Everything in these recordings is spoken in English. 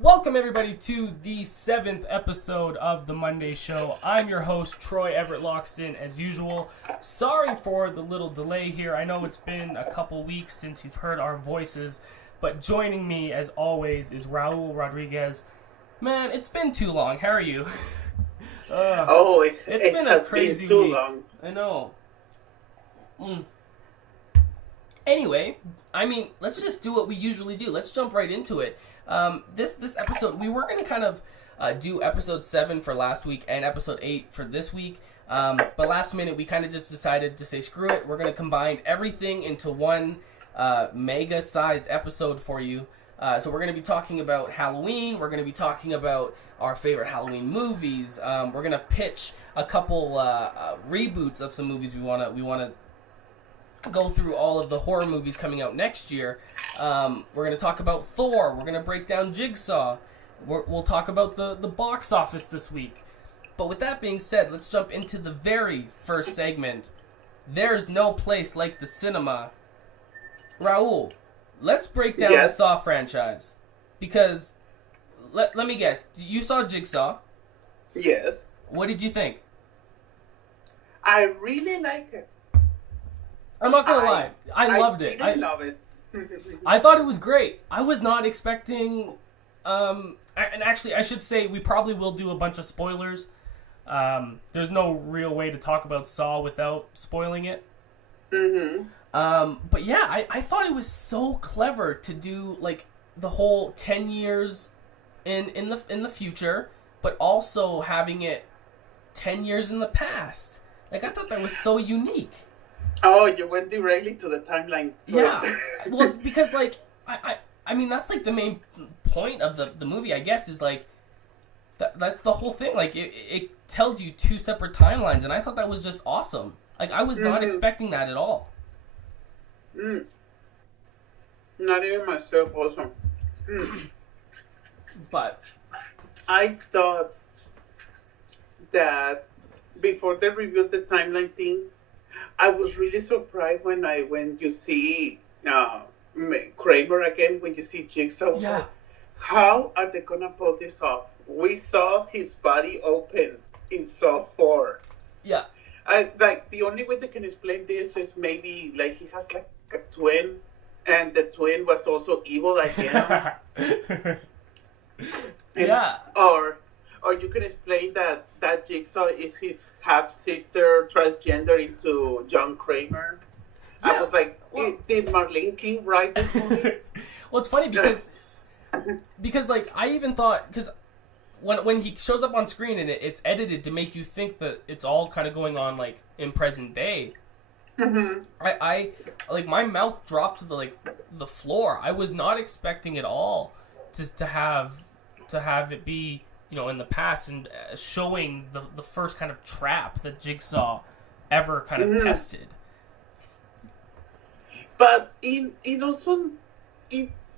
Welcome everybody to the 7th episode of the Monday Show. I'm your host, Troy Everett Loxton, as usual. Sorry for the little delay here. I know it's been a couple weeks since you've heard our voices, but joining me, as always, is Raul Rodriguez. Man, it's been too long. How are you? It been has a crazy been too week. long. I know. Anyway, let's just do what we usually do. Let's jump right into it. This episode, we were going to kind of do episode 7 for last week and episode 8 for this week. But last minute, we kind of just decided to say, screw it. We're going to combine everything into one mega-sized episode for you. So we're going to be talking about Halloween. We're going to be talking about our favorite Halloween movies. We're going to pitch a couple reboots of some movies we want to go through all of the horror movies coming out next year. We're going to talk about Thor. We're going to break down Jigsaw. We'll talk about the box office this week. But with that being said, let's jump into the very first segment. There's no place like the cinema. Raul, let's break down the Saw franchise. Because, let me guess, you saw Jigsaw? Yes. What did you think? I really like it. I'm not gonna lie. I loved it. I love it. I thought it was great. I was not expecting... and actually, I should say, we probably will do a bunch of spoilers. There's no real way to talk about Saw without spoiling it. Mm-hmm. But yeah, I thought it was so clever to do, like, the whole 10 years in the future, but also having it 10 years in the past. Like, I thought that was so unique. Oh, you went directly to the timeline. Yeah. Well, because, like, I mean, that's, like, the main point of the movie, I guess, is, like, that's the whole thing. Like, it tells you two separate timelines, and I thought that was just awesome. Like, I was not expecting that at all. Not even myself, also. But I thought that before they revealed the timeline thing, I was really surprised when you see Kramer again, when you see Jigsaw. Yeah. How are they gonna pull this off? We saw his body open in Saw 4. Yeah. The only way they can explain this is maybe like he has like a twin, and the twin was also evil like him. Yeah. Or you can explain that Jigsaw is his half-sister transgender into John Kramer. Yeah. I was like, did Marlene King write this movie? Well, it's funny because like, I even thought, because when he shows up on screen and it's edited to make you think that it's all kind of going on, like, in present day, I like, my mouth dropped to the floor. I was not expecting at all to have it be, you know, in the past, and showing the first kind of trap that Jigsaw ever kind of tested. But it also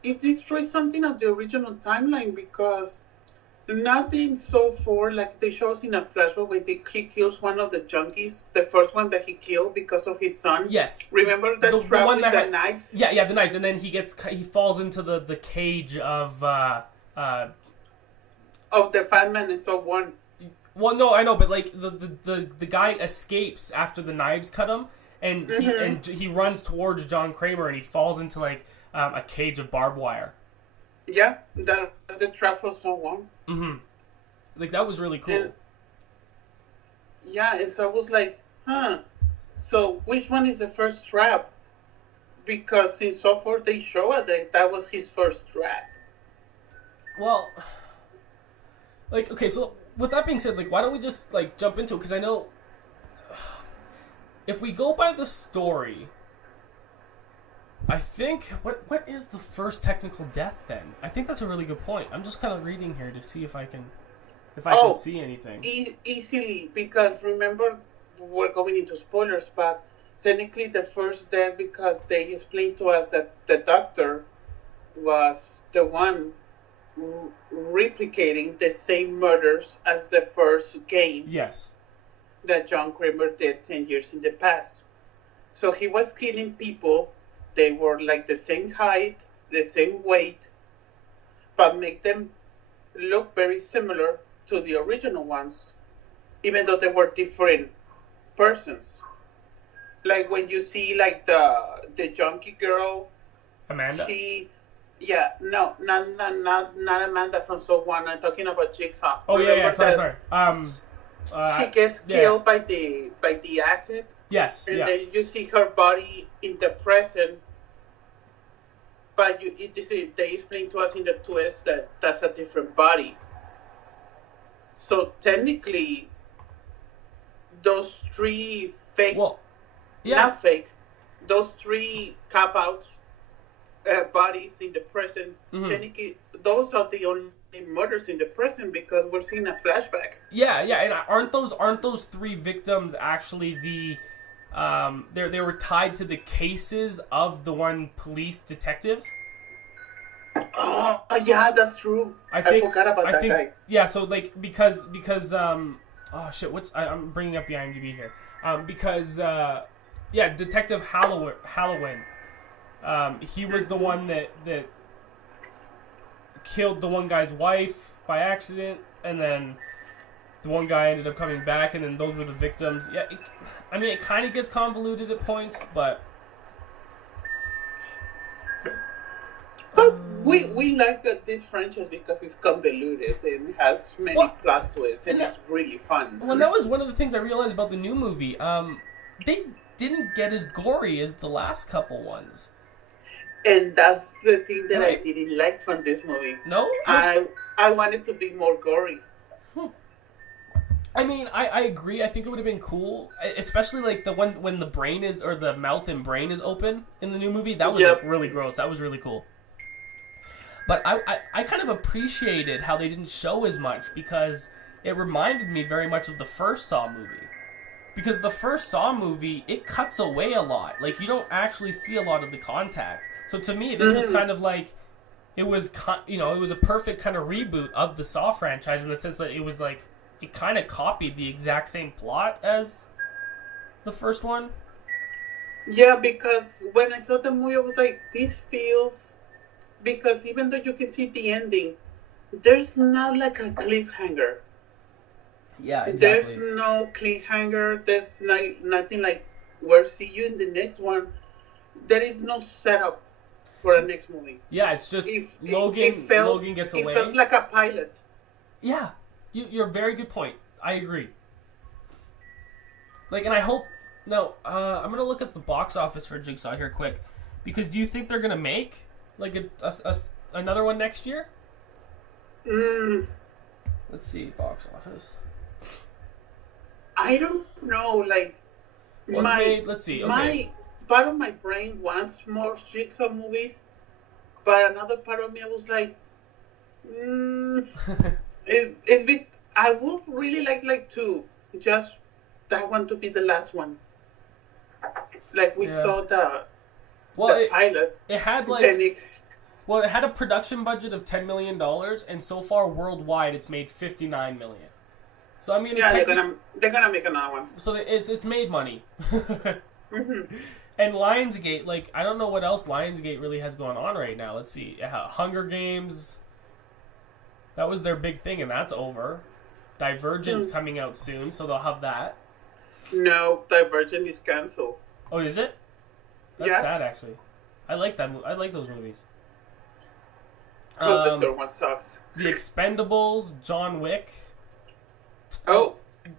destroys something of the original timeline, because nothing so far, like they show us in a flashback where he kills one of the junkies, the first one that he killed because of his son. Yes. Remember the trap one with the knives? Yeah, the knives, and then he falls into the cage of the Fat Man and so on. Well, no, I know, but like the guy escapes after the knives cut him, and he runs towards John Kramer, and he falls into like a cage of barbed wire. Yeah, that's the trap for so on. Like, that was really cool. And so I was like, so which one is the first trap? Because in so far they show us that was his first trap. Well, like, okay, so with that being said, like, why don't we just, like, jump into it? Because I know if we go by the story, I think, what is the first technical death then? I think that's a really good point. I'm just kind of reading here to see if I can see anything. Easily, because remember, we're going into spoilers, but technically the first death, because they explained to us that the doctor was the one replicating the same murders as the first game. Yes. That John Kramer did 10 years in the past. So he was killing people. They were like the same height, the same weight, but make them look very similar to the original ones, even though they were different persons. Like when you see like the junkie girl, Amanda. Not Amanda from So One. I'm talking about Jigsaw. Oh yeah. Sorry. She gets killed by the acid. Yes. And then you see her body in the present. But they explain to us in the twist that that's a different body. So technically, those three fake, not fake, those three cop-outs bodies in the present, technically, those are the only murders in the present because we're seeing a flashback. Yeah, and aren't those three victims actually the they were tied to the cases of the one police detective? Oh, yeah, that's true. I forgot about that guy. Yeah, so like because oh shit, I'm bringing up the IMDb here. Detective Halloween. He was the one that killed the one guy's wife by accident, and then the one guy ended up coming back, and then those were the victims. Yeah, it kind of gets convoluted at points, but we like this franchise because it's convoluted and has many plot twists, and it's really fun. Well, that was one of the things I realized about the new movie. They didn't get as gory as the last couple ones. And that's the thing that I didn't like from this movie. No? I wanted to be more gory. I mean, I agree. I think it would have been cool, especially like the one when the brain is, or the mouth and brain is open in the new movie. That was like, really gross. That was really cool. But I kind of appreciated how they didn't show as much because it reminded me very much of the first Saw movie. Because the first Saw movie, it cuts away a lot. Like, you don't actually see a lot of the contact. So to me, this was kind of like, it was a perfect kind of reboot of the Saw franchise in the sense that it was like, it kind of copied the exact same plot as the first one. Yeah, because when I saw the movie, I was like, this feels... Because even though you can see the ending, there's not like a cliffhanger. Yeah, exactly. There's no cliffhanger. There's nothing like, we'll see you in the next one. There is no setup for a next movie. Yeah, it's just Logan gets away. It feels like a pilot. Yeah, you're a very good point. I agree. Like, and I hope... No, I'm going to look at the box office for Jigsaw here quick. Because do you think they're going to make... like another one next year? Let's see, box office. I don't know. Like, let's see. Okay. Part of my brain wants more Jigsaw movies, but another part of me was like, I would really like to just that one to be the last one. Like we saw the pilot. It had it had a production budget of $10 million, and so far worldwide it's made $59 million. So I mean, they're gonna make another one. So it's made money. And Lionsgate, like, I don't know what else Lionsgate really has going on right now. Let's see, Hunger Games. That was their big thing, and that's over. Divergent's coming out soon, so they'll have that. No, Divergent is canceled. Oh, is it? That's sad, actually. I like that. I like those movies. The third one sucks. The Expendables, John Wick. Oh,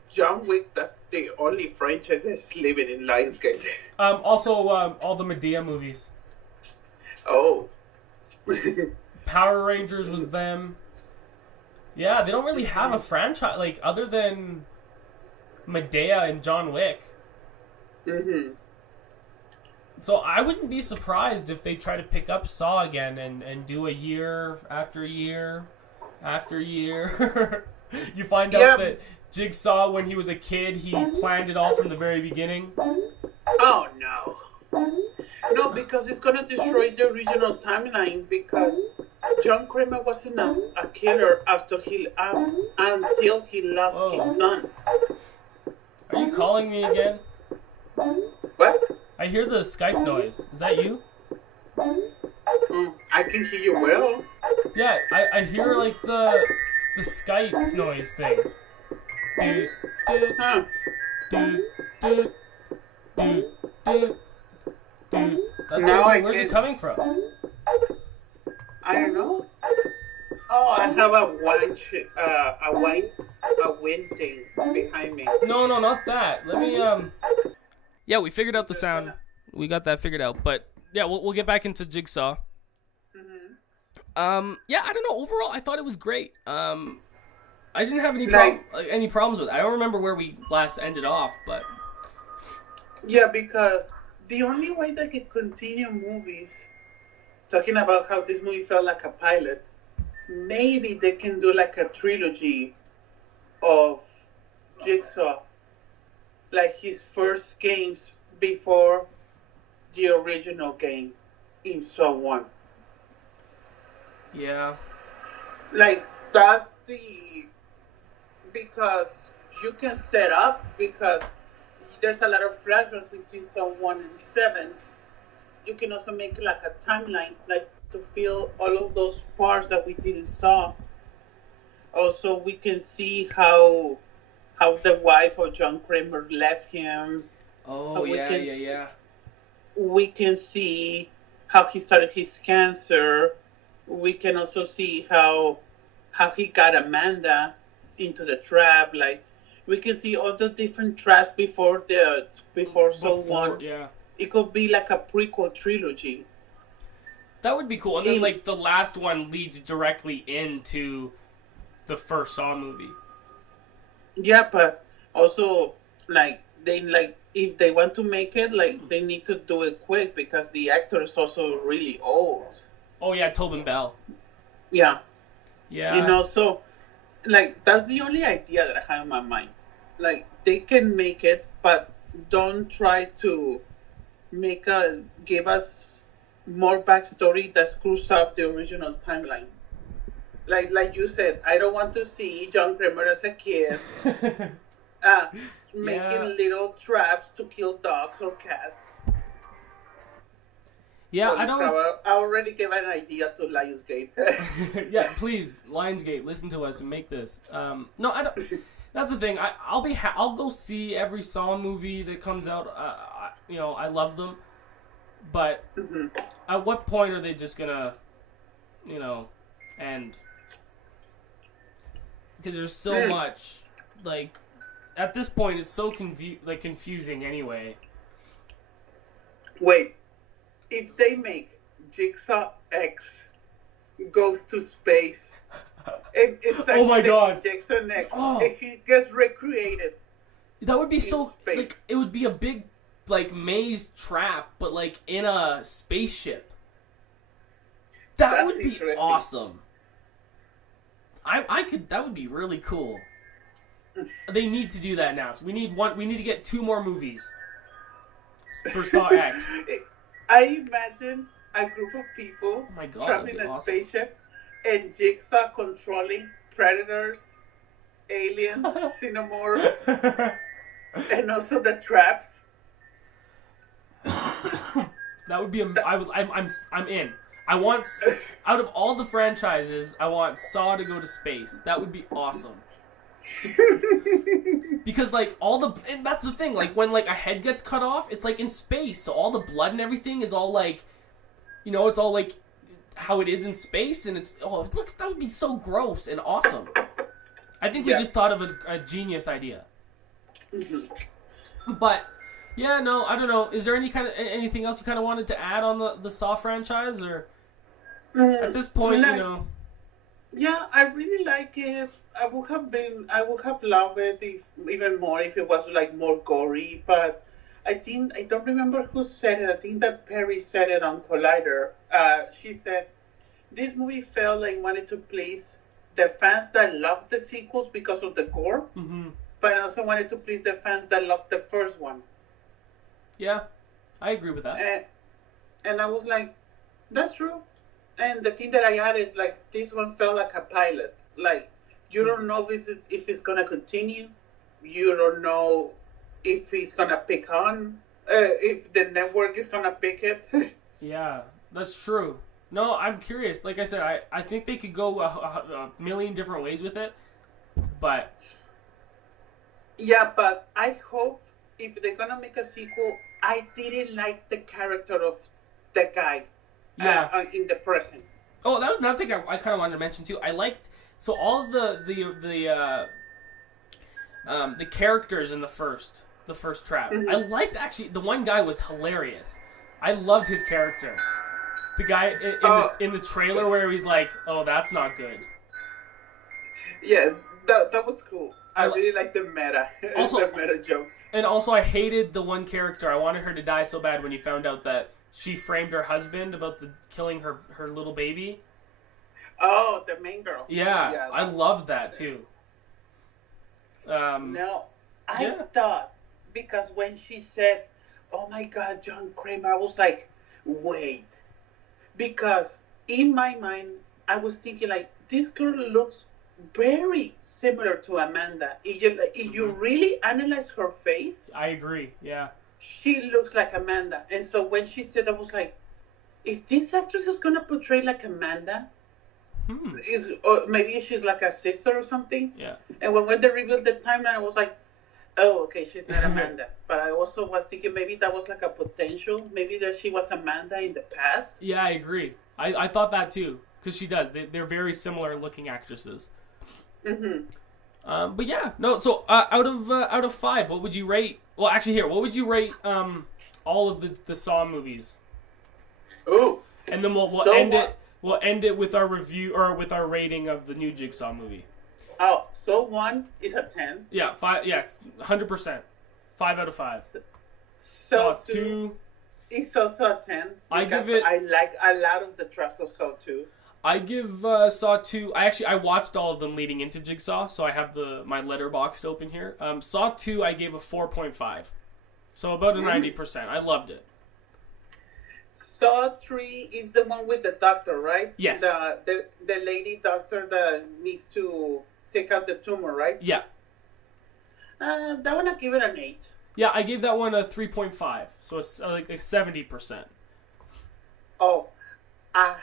John Wick, that's the only franchise that's living in Lionsgate. Also, all the Medea movies. Oh. Power Rangers was them. Yeah, they don't really have a franchise, like, other than Medea and John Wick. So I wouldn't be surprised if they try to pick up Saw again and do a year after year after year. You find out that Jigsaw, when he was a kid, he planned it all from the very beginning. Oh, no. No, because it's going to destroy the original timeline, because John Kramer wasn't a killer until he lost his son. Are you calling me again? What? I hear the Skype noise. Is that you? I can hear you well. Yeah, I hear like the the Skype noise thing. Do, do, Huh. do, do, do, do, do. Now Where's it coming from? I don't know. Oh, I have a wind thing behind me. No, not that. Let me Yeah, we figured out the sound. We got that figured out. But yeah, we'll get back into Jigsaw. Yeah, I don't know. Overall, I thought it was great. I didn't have any problems with it. I don't remember where we last ended off, but yeah, because the only way they could continue movies, talking about how this movie felt like a pilot, maybe they can do like a trilogy of Jigsaw, like his first games before the original game in Saw 1. yeah. Like, that's because you can set up, because there's a lot of flashbacks between Saw 1 and 7. You can also make like a timeline, like to fill all of those parts that we didn't saw. Also, we can see how the wife of John Kramer left him. Oh, yeah. We can see how he started his cancer. We can also see how he got Amanda into the trap. Like, we can see all the different traps before Saw 1. Yeah. It could be like a prequel trilogy. That would be cool. And then, like, the last one leads directly into the first Saw movie. Yeah, but also, like, if they want to make it, like, they need to do it quick because the actor is also really old. Oh, yeah, Tobin Bell. Yeah. Yeah. And also, like, that's the only idea that I have in my mind. Like, they can make it, but don't try to give us more backstory that screws up the original timeline. Like you said, I don't want to see John Kramer as a kid making little traps to kill dogs or cats. Yeah, I already gave an idea to Lionsgate. Yeah, please, Lionsgate, listen to us and make this. No, I don't. That's the thing. I'll go see every Saw movie that comes out. I love them, but at what point are they just gonna, end? Because there's so much. Like, at this point, it's so confusing anyway. Wait. If they make Jigsaw X goes to space, and it's like oh my god, Jigsaw X, and he gets recreated. That would be so space. like it would be a big like maze trap, but like in a spaceship. That would be awesome. That would be really cool. They need to do that now. So we need to get 2 more movies for Saw X. I imagine a group of people trapping a spaceship and Jigsaw controlling predators, aliens, xenomorphs, and also the traps. That would be I'm in. I want, out of all the franchises, I want Saw to go to space. That would be awesome. Because like and that's the thing, like when like a head gets cut off, it's like in space, so all the blood and everything is all like, it's all like how it is in space, and that would be so gross and awesome. I think we just thought of a genius idea. But yeah, no, I don't know. Is there anything else you kind of wanted to add on the Saw franchise, or at this point, Yeah, I really like it. I would have loved it even more if it was like more gory, but I don't remember who said it. I think that Perry said it on Collider. She said, this movie felt like wanted to please the fans that loved the sequels because of the gore, but also wanted to please the fans that loved the first one. Yeah, I agree with that. And I was like, that's true. And the thing that I added, like, this one felt like a pilot. Like, you don't know if it's going to continue. You don't know if it's going to pick on, if the network is going to pick it. Yeah, that's true. No, I'm curious. Like I said, I think they could go a million different ways with it, but Yeah, but I hope if they're gonna make a sequel, I didn't like the character of the guy in the present. Oh, that was another thing I kind of wanted to mention too. I liked all of the characters in the first trap. Mm-hmm. I liked actually the one guy was hilarious. I loved his character. The guy in the trailer where he's like, "Oh, that's not good." Yeah, that was cool. I really like the meta, also, the meta jokes. And also, I hated the one character. I wanted her to die so bad when you found out that she framed her husband about killing her little baby. Oh, the main girl. Yeah, I loved that too. No, I thought, because when she said, "Oh my God, John Kramer," I was like, wait. Because in my mind, I was thinking, like, this girl looks very similar to Amanda. If you really analyze her face, I agree. Yeah, she looks like Amanda. And so when she said, I was like, is this actress is gonna portray like Amanda? Or maybe she's like a sister or something. Yeah. And when they revealed the timeline, I was like, oh, okay, she's not Amanda. But I also was thinking maybe that was like a potential. Maybe that she was Amanda in the past. Yeah, I agree. I thought that too, because she does. They're very similar looking actresses. Mm-hmm. But yeah, no. So out of 5, what would you rate? Well, actually, here, what would you rate all of the Saw movies? Ooh. And then we'll end it. We'll end it with our review or with our rating of the new Jigsaw movie. Oh, so 1 is a 10. Yeah, 5. Yeah, 100%. 5 out of 5. So 2 is also a 10. I give it. I like a lot of the traps of Saw 2. I give Saw 2. I watched all of them leading into Jigsaw, so I have my letterboxd open here. Saw 2, I gave a 4.5, so about a 90%. I loved it. Saw 3 is the one with the doctor, right? Yes. The lady doctor that needs to take out the tumor, right? Yeah. That one I give it an 8. Yeah, I gave that one a 3.5, so it's like 70%. Oh,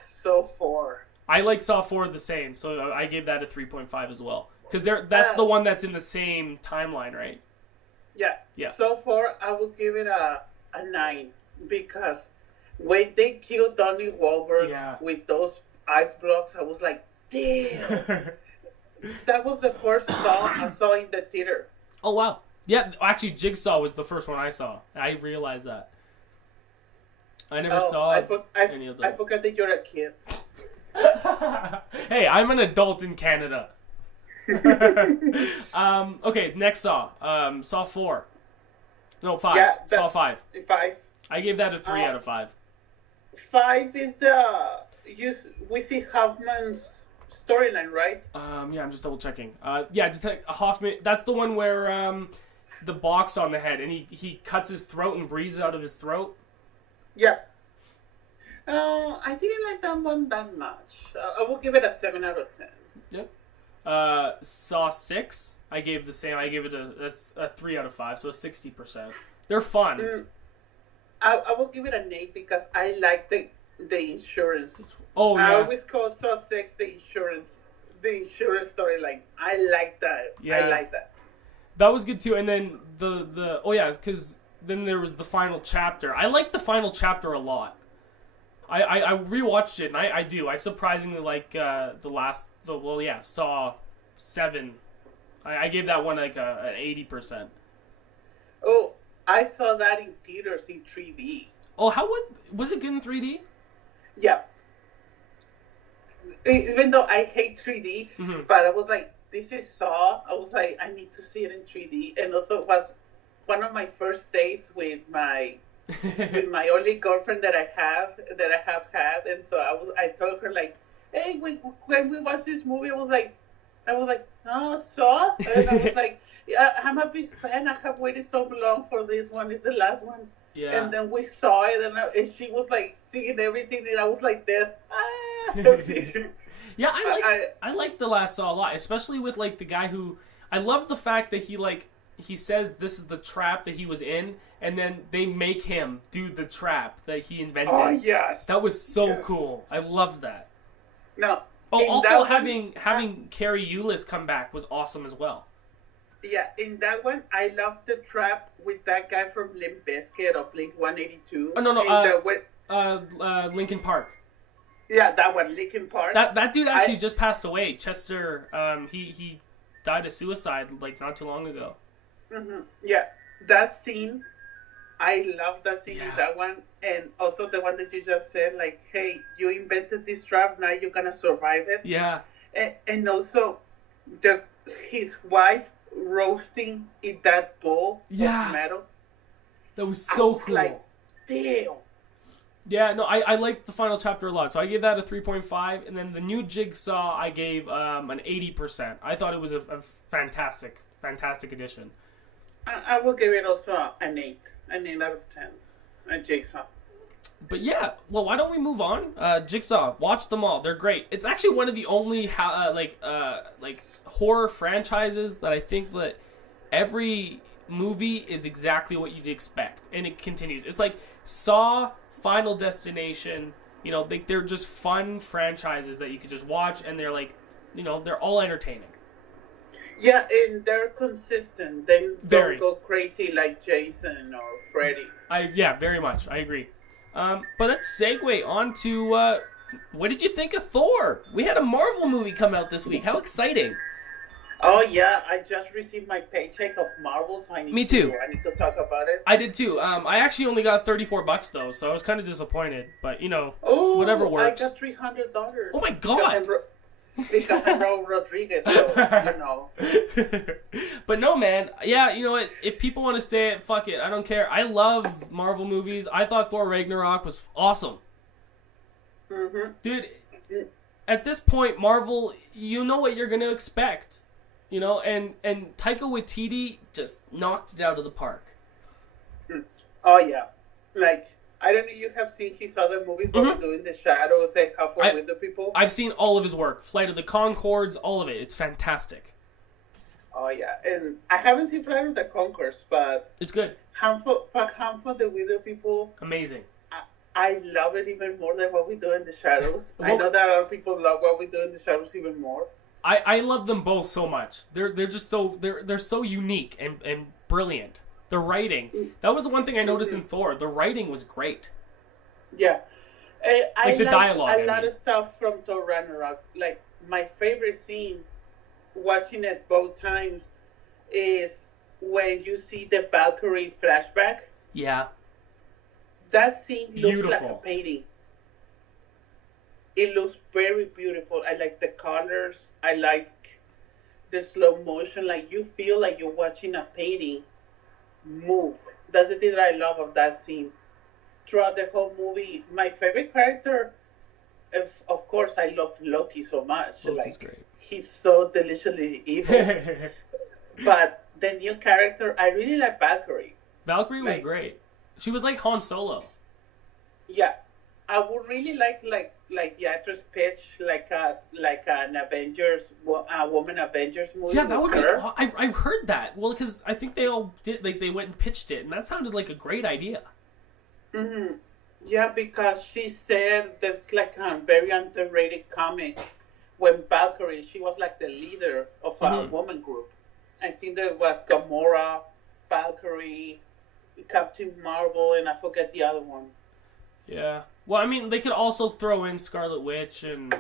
Saw 4. I like Saw 4 the same, so I gave that a 3.5 as well. Because that's the one that's in the same timeline, right? Yeah. Saw 4, I will give it a 9. Because when they killed Donnie Wahlberg with those ice blocks, I was like, damn. That was the first Saw I saw in the theater. Oh, wow. Yeah, actually, Jigsaw was the first one I saw. I realized that. I never saw any of them. I forgot that you're a kid. Hey, I'm an adult in Canada. Okay, next Saw. Saw 4. No, 5. Yeah, Saw 5. 5. I gave that a 3 out of 5. 5 is we see Hoffman's storyline, right? Yeah, I'm just double checking. Yeah, Hoffman. That's the one where the box on the head, and he cuts his throat and breathes out of his throat. Yeah. I didn't like that one that much. I will give it a 7 out of 10. Yep. Saw 6. I gave the same. I gave it a 3 out of 5, so a 60%. They're fun. I will give it an 8 because I like the insurance. Oh yeah. I always call Saw 6 the insurance storyline. I like that. Yeah. I like that. That was good too. And then because then there was the final chapter. I like the final chapter a lot. I rewatched it, and I do. I surprisingly like Saw 7. I gave that one like an 80%. Oh, I saw that in theaters in 3D. Oh, how was it good in 3D? Yeah. Even though I hate 3D, but I was like, this is Saw. I was like, I need to see it in 3D. And also it was one of my first dates with my only girlfriend that I have had. And so I told her like, hey, when we watched this movie, I was like, oh, Saw? And I was like, yeah, I'm a big fan. I have waited so long for this one. It's the last one. Yeah. And then we saw it, and she was like seeing everything, and I was like this. Yeah, I like the last Saw a lot, especially with like the guy who I love the fact that he like he says this is the trap that he was in, and then they make him do the trap that he invented. Oh, yes. That was so cool. I loved that. No. Oh, also having Carrie Eulis come back was awesome as well. Yeah, in that one, I loved the trap with that guy from Limp Bizkit or Blink 182. Oh, no. Linkin Park. Yeah, that one, Linkin Park. That dude actually just passed away. Chester, he died of suicide like not too long ago. Mm-hmm. Yeah, that scene, I love that scene in that one. And also the one that you just said, like, hey, you invented this trap, now you're gonna survive it. Yeah. And also his wife roasting in that bowl of metal. That was so cool. Like, damn. Yeah, no, I liked the final chapter a lot, so I gave that a 3.5, and then the new Jigsaw I gave an 80%. I thought it was a fantastic addition. I will give it also an 8 out of 10. A Jigsaw. But yeah, well, why don't we move on? Jigsaw, watch them all. They're great. It's actually one of the only horror franchises that I think that every movie is exactly what you'd expect, and it continues. It's like Saw, Final Destination. You know, they're just fun franchises that you could just watch, and they're like, you know, they're all entertaining. Yeah, and they're consistent. They don't go crazy like Jason or Freddy. Very much. I agree. But let's segue on to what did you think of Thor? We had a Marvel movie come out this week. How exciting! Oh yeah, I just received my paycheck of Marvel, so I need to talk about it. I did too. I actually only got $34 though, so I was kind of disappointed. But you know, whatever works. I got $300. Oh my god! Because I'm Raul Rodriguez, so you know. But no, man. Yeah, you know what? If people want to say it, fuck it. I don't care. I love Marvel movies. I thought Thor Ragnarok was awesome. Mm-hmm. Dude, at this point, Marvel, you know what you're going to expect. You know, and Taika Waititi just knocked it out of the park. Oh, yeah. Like, I don't know if you have seen his other movies, What We Do in the Shadows and How Far With the People. I've seen all of his work. Flight of the Conchords, all of it. It's fantastic. Oh, yeah. And I haven't seen Flight of the Conchords, but... It's good. How for the Widow People... Amazing. I love it even more than What We Do in the Shadows. I know that other people love What We Do in the Shadows even more. I love them both so much. They're just so... They're so unique and brilliant. The writing. That was the one thing I noticed in Thor. The writing was great. Yeah. I the dialogue. A lot of stuff from Thor Ragnarok. Like, my favorite scene, watching it both times, is when you see the Valkyrie flashback. Yeah. That scene looks like a painting. It looks very beautiful. I like the colors. I like the slow motion. Like, you feel like you're watching a painting move. That's the thing that I love of that scene. Throughout the whole movie, my favorite character, of course, I love Loki so much. Loki's great. He's so deliciously evil. But the new character, I really like Valkyrie. Valkyrie was great. She was like Han Solo. Yeah, I would really like the actress pitch like an Avengers, a woman Avengers movie. Yeah, that would be. I've heard that. Well, because I think they all did. Like they went and pitched it, and that sounded like a great idea. Mm-hmm. Yeah, because she said there's like a very underrated comic when Valkyrie, she was like the leader of a woman group. I think there was Gamora, Valkyrie, Captain Marvel, and I forget the other one. Yeah. Well, I mean, they could also throw in Scarlet Witch and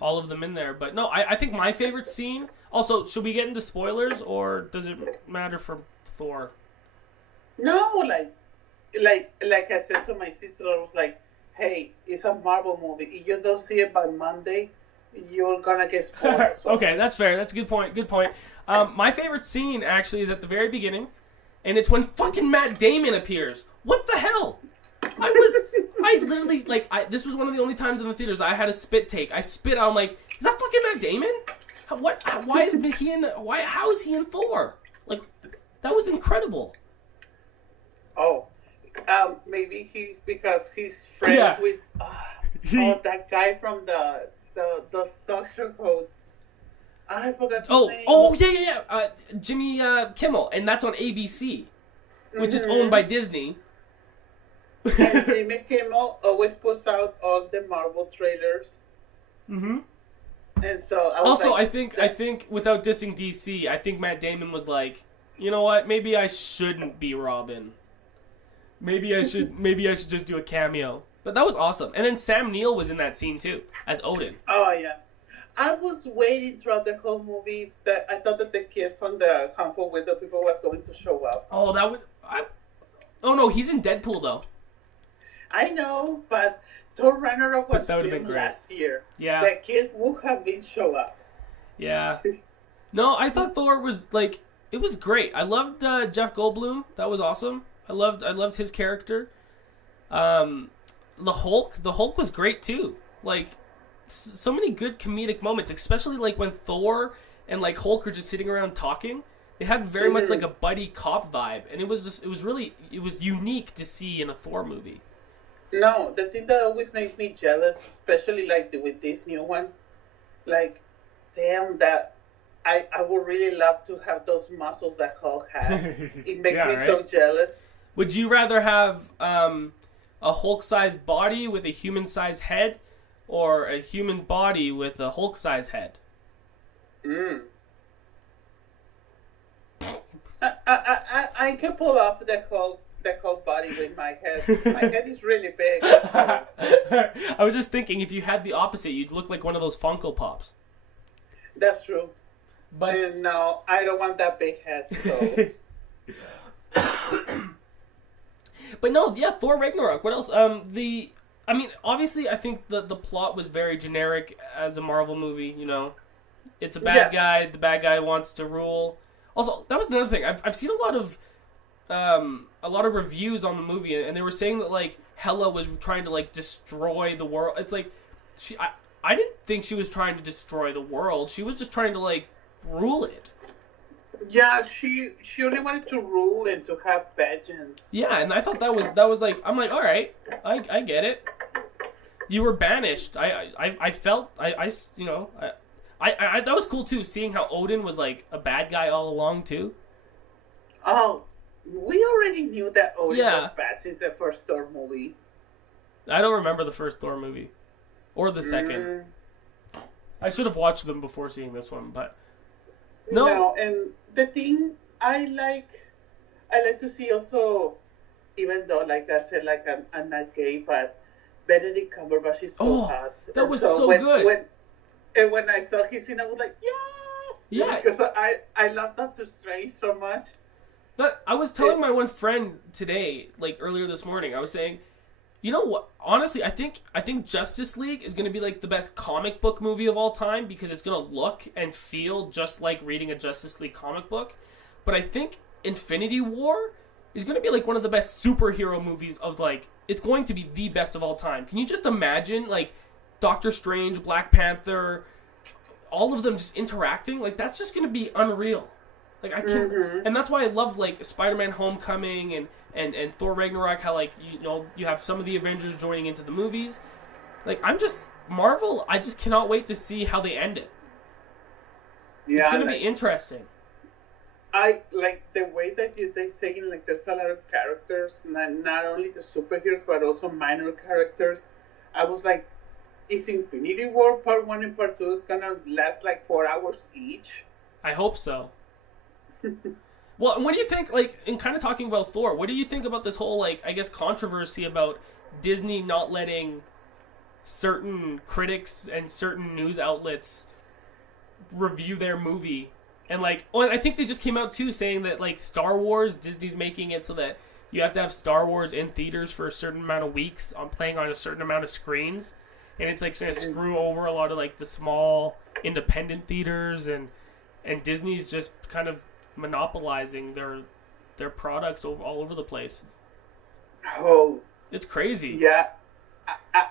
all of them in there. But no, I think my favorite scene... Also, should we get into spoilers, or does it matter for Thor? No, like I said to my sister, I was like, hey, it's a Marvel movie. If you don't see it by Monday, you're gonna get spoiled. So. Okay, that's fair. That's a good point. Good point. My favorite scene, actually, is at the very beginning, and it's when fucking Matt Damon appears. What the hell? I literally, this was one of the only times in the theaters I had a spit take. I spit out, I'm like, is that fucking Matt Damon? How is he in Thor? Like, that was incredible. Oh, maybe because he's friends with, that guy from the talk show host. I forgot his Oh, name. yeah. Jimmy Kimmel, and that's on ABC, which is owned by Disney. And Jimmy Kimmel always puts out all the Marvel trailers. Mm-hmm. And so I think without dissing DC, I think Matt Damon was like, you know what? Maybe I shouldn't be Robin. Maybe I should just do a cameo. But that was awesome. And then Sam Neill was in that scene too as Odin. Oh yeah. I was waiting throughout the whole movie that I thought that the kid from the Harmful Widow people was going to show up. Oh, oh no, he's in Deadpool though. I know, but Thor Ragnarok was that would've filmed been great. last year. Yeah. The kid would have been show up. Yeah. No, I thought Thor was like, it was great. I loved Jeff Goldblum. That was awesome. I loved his character. The Hulk was great too. Like, so many good comedic moments, especially like when Thor and like Hulk are just sitting around talking. It had very much like a buddy cop vibe, and it was unique to see in a Thor movie. No, the thing that always makes me jealous, especially like with this new one, like, damn, that I would really love to have those muscles that Hulk has. It makes me so jealous. Would you rather have a Hulk-sized body with a human-sized head, or a human body with a Hulk-sized head? I can pull off the whole body with my head. My head is really big. I was just thinking, if you had the opposite, you'd look like one of those Funko Pops. That's true. But And no, I don't want that big head. So. But no, yeah, Thor Ragnarok. What else? Obviously, I think the plot was very generic as a Marvel movie. You know, it's a bad guy. The bad guy wants to rule. Also, that was another thing. I've seen a lot of reviews on the movie, and they were saying that like Hela was trying to like destroy the world. It's like I didn't think she was trying to destroy the world. She was just trying to like rule it. Yeah, she only wanted to rule and to have vengeance. Yeah, and I thought that was like, I'm like, all right, I get it. You were banished. I felt you know, I that was cool too, seeing how Odin was like a bad guy all along too. Oh, we already knew that Odin was bad since the first Thor movie. I don't remember the first Thor movie or the second. I should have watched them before seeing this one, but no. And the thing I like to see also, even though like I said, like I'm not gay, but Benedict Cumberbatch is so hot. That was so good. When I saw his scene, I was like, yes! Yeah. Because I love Doctor Strange so much. But I was telling my one friend today, like earlier this morning, I was saying, you know what? Honestly, I think Justice League is going to be like the best comic book movie of all time because it's going to look and feel just like reading a Justice League comic book. But I think Infinity War is going to be like one of the best superhero movies of like, it's going to be the best of all time. Can you just imagine like Doctor Strange, Black Panther, all of them just interacting? Like, that's just going to be unreal. Like, I can't, and that's why I love like Spider-Man Homecoming and Thor Ragnarok, how like, you know, you have some of the Avengers joining into the movies. Like, Marvel, I just cannot wait to see how they end it. Yeah, it's going to be interesting. I like the way that they say like there's a lot of characters, not only the superheroes but also minor characters. I was like, is Infinity War Part 1 and Part 2 is gonna last like 4 hours each? I hope so. Well, what do you think, like, in kind of talking about Thor, what do you think about this whole, like, I guess, controversy about Disney not letting certain critics and certain news outlets review their movie? And, like, well, I think they just came out, too, saying that, like, Star Wars, Disney's making it so that you have to have Star Wars in theaters for a certain amount of weeks on playing on a certain amount of screens. And it's, like, going to screw over a lot of, like, the small independent theaters, and Disney's just kind of monopolizing their products all over the place. Oh, it's crazy. Yeah,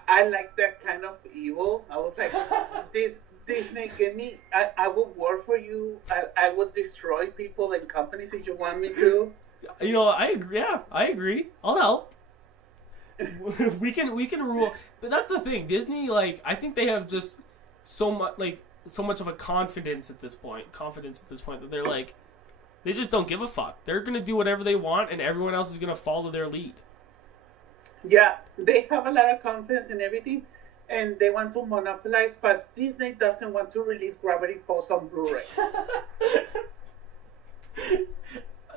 I like that kind of evil. I was like, Disney, give me. I will work for you. I will destroy people and companies if you want me to. You know, I agree. Yeah, I agree. I'll help. we can rule, but that's the thing. Disney, like, I think they have just so much. Like, so much of a confidence at this point that they're like, they just don't give a fuck. They're gonna do whatever they want, and everyone else is gonna follow their lead. Yeah, they have a lot of confidence in everything, and they want to monopolize, but Disney doesn't want to release Gravity Falls on Blu-ray.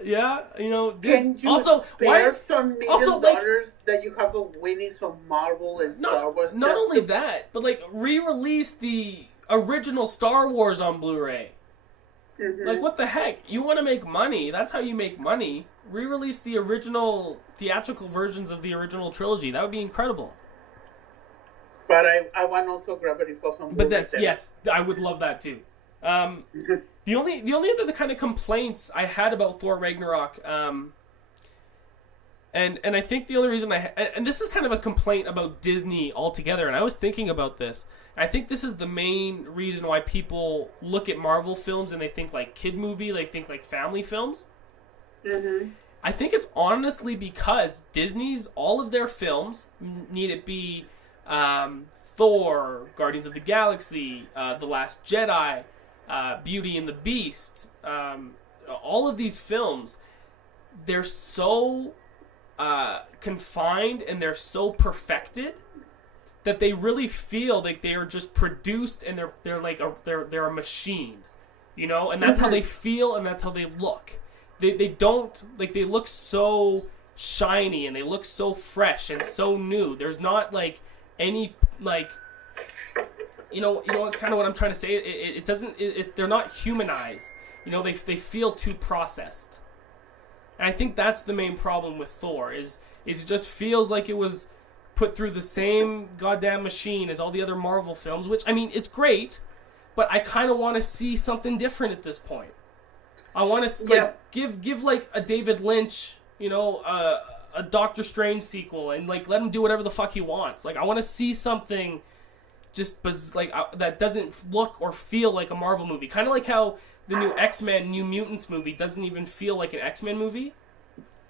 Yeah, you know. Can you also, spare some $1 million like, that you have a winning some Marvel and Star Wars? Not only that, but like re-release the original Star Wars on Blu-ray. Mm-hmm. Like, what the heck? You want to make money? That's how you make money. Re-release the original theatrical versions of the original trilogy. That would be incredible. But I want also Gravity Falls on Blu-ray. But yes, I would love that too. The only other kind of complaints I had about Thor Ragnarok, and I think the only reason and this is kind of a complaint about Disney altogether, and I was thinking about this. I think this is the main reason why people look at Marvel films and they think like kid movie, they think like family films. Mm-hmm. I think it's honestly because Disney's, all of their films, need it be Thor, Guardians of the Galaxy, The Last Jedi, Beauty and the Beast, all of these films, they're so confined and they're so perfected that they really feel like they are just produced and they're like they're a machine, you know, and that's how they feel and that's how they look. They don't, like, they look so shiny and they look so fresh and so new. There's not like any like, you know kind of what I'm trying to say. It doesn't. They're not humanized. You know, they feel too processed. And I think that's the main problem with Thor is it just feels like it was put through the same goddamn machine as all the other Marvel films. Which, I mean, it's great, but I kind of want to see something different at this point. I want to like give like a David Lynch, you know, a Doctor Strange sequel, and like let him do whatever the fuck he wants. Like, I want to see something just that doesn't look or feel like a Marvel movie. Kind of like how the new X-Men, New Mutants movie doesn't even feel like an X-Men movie.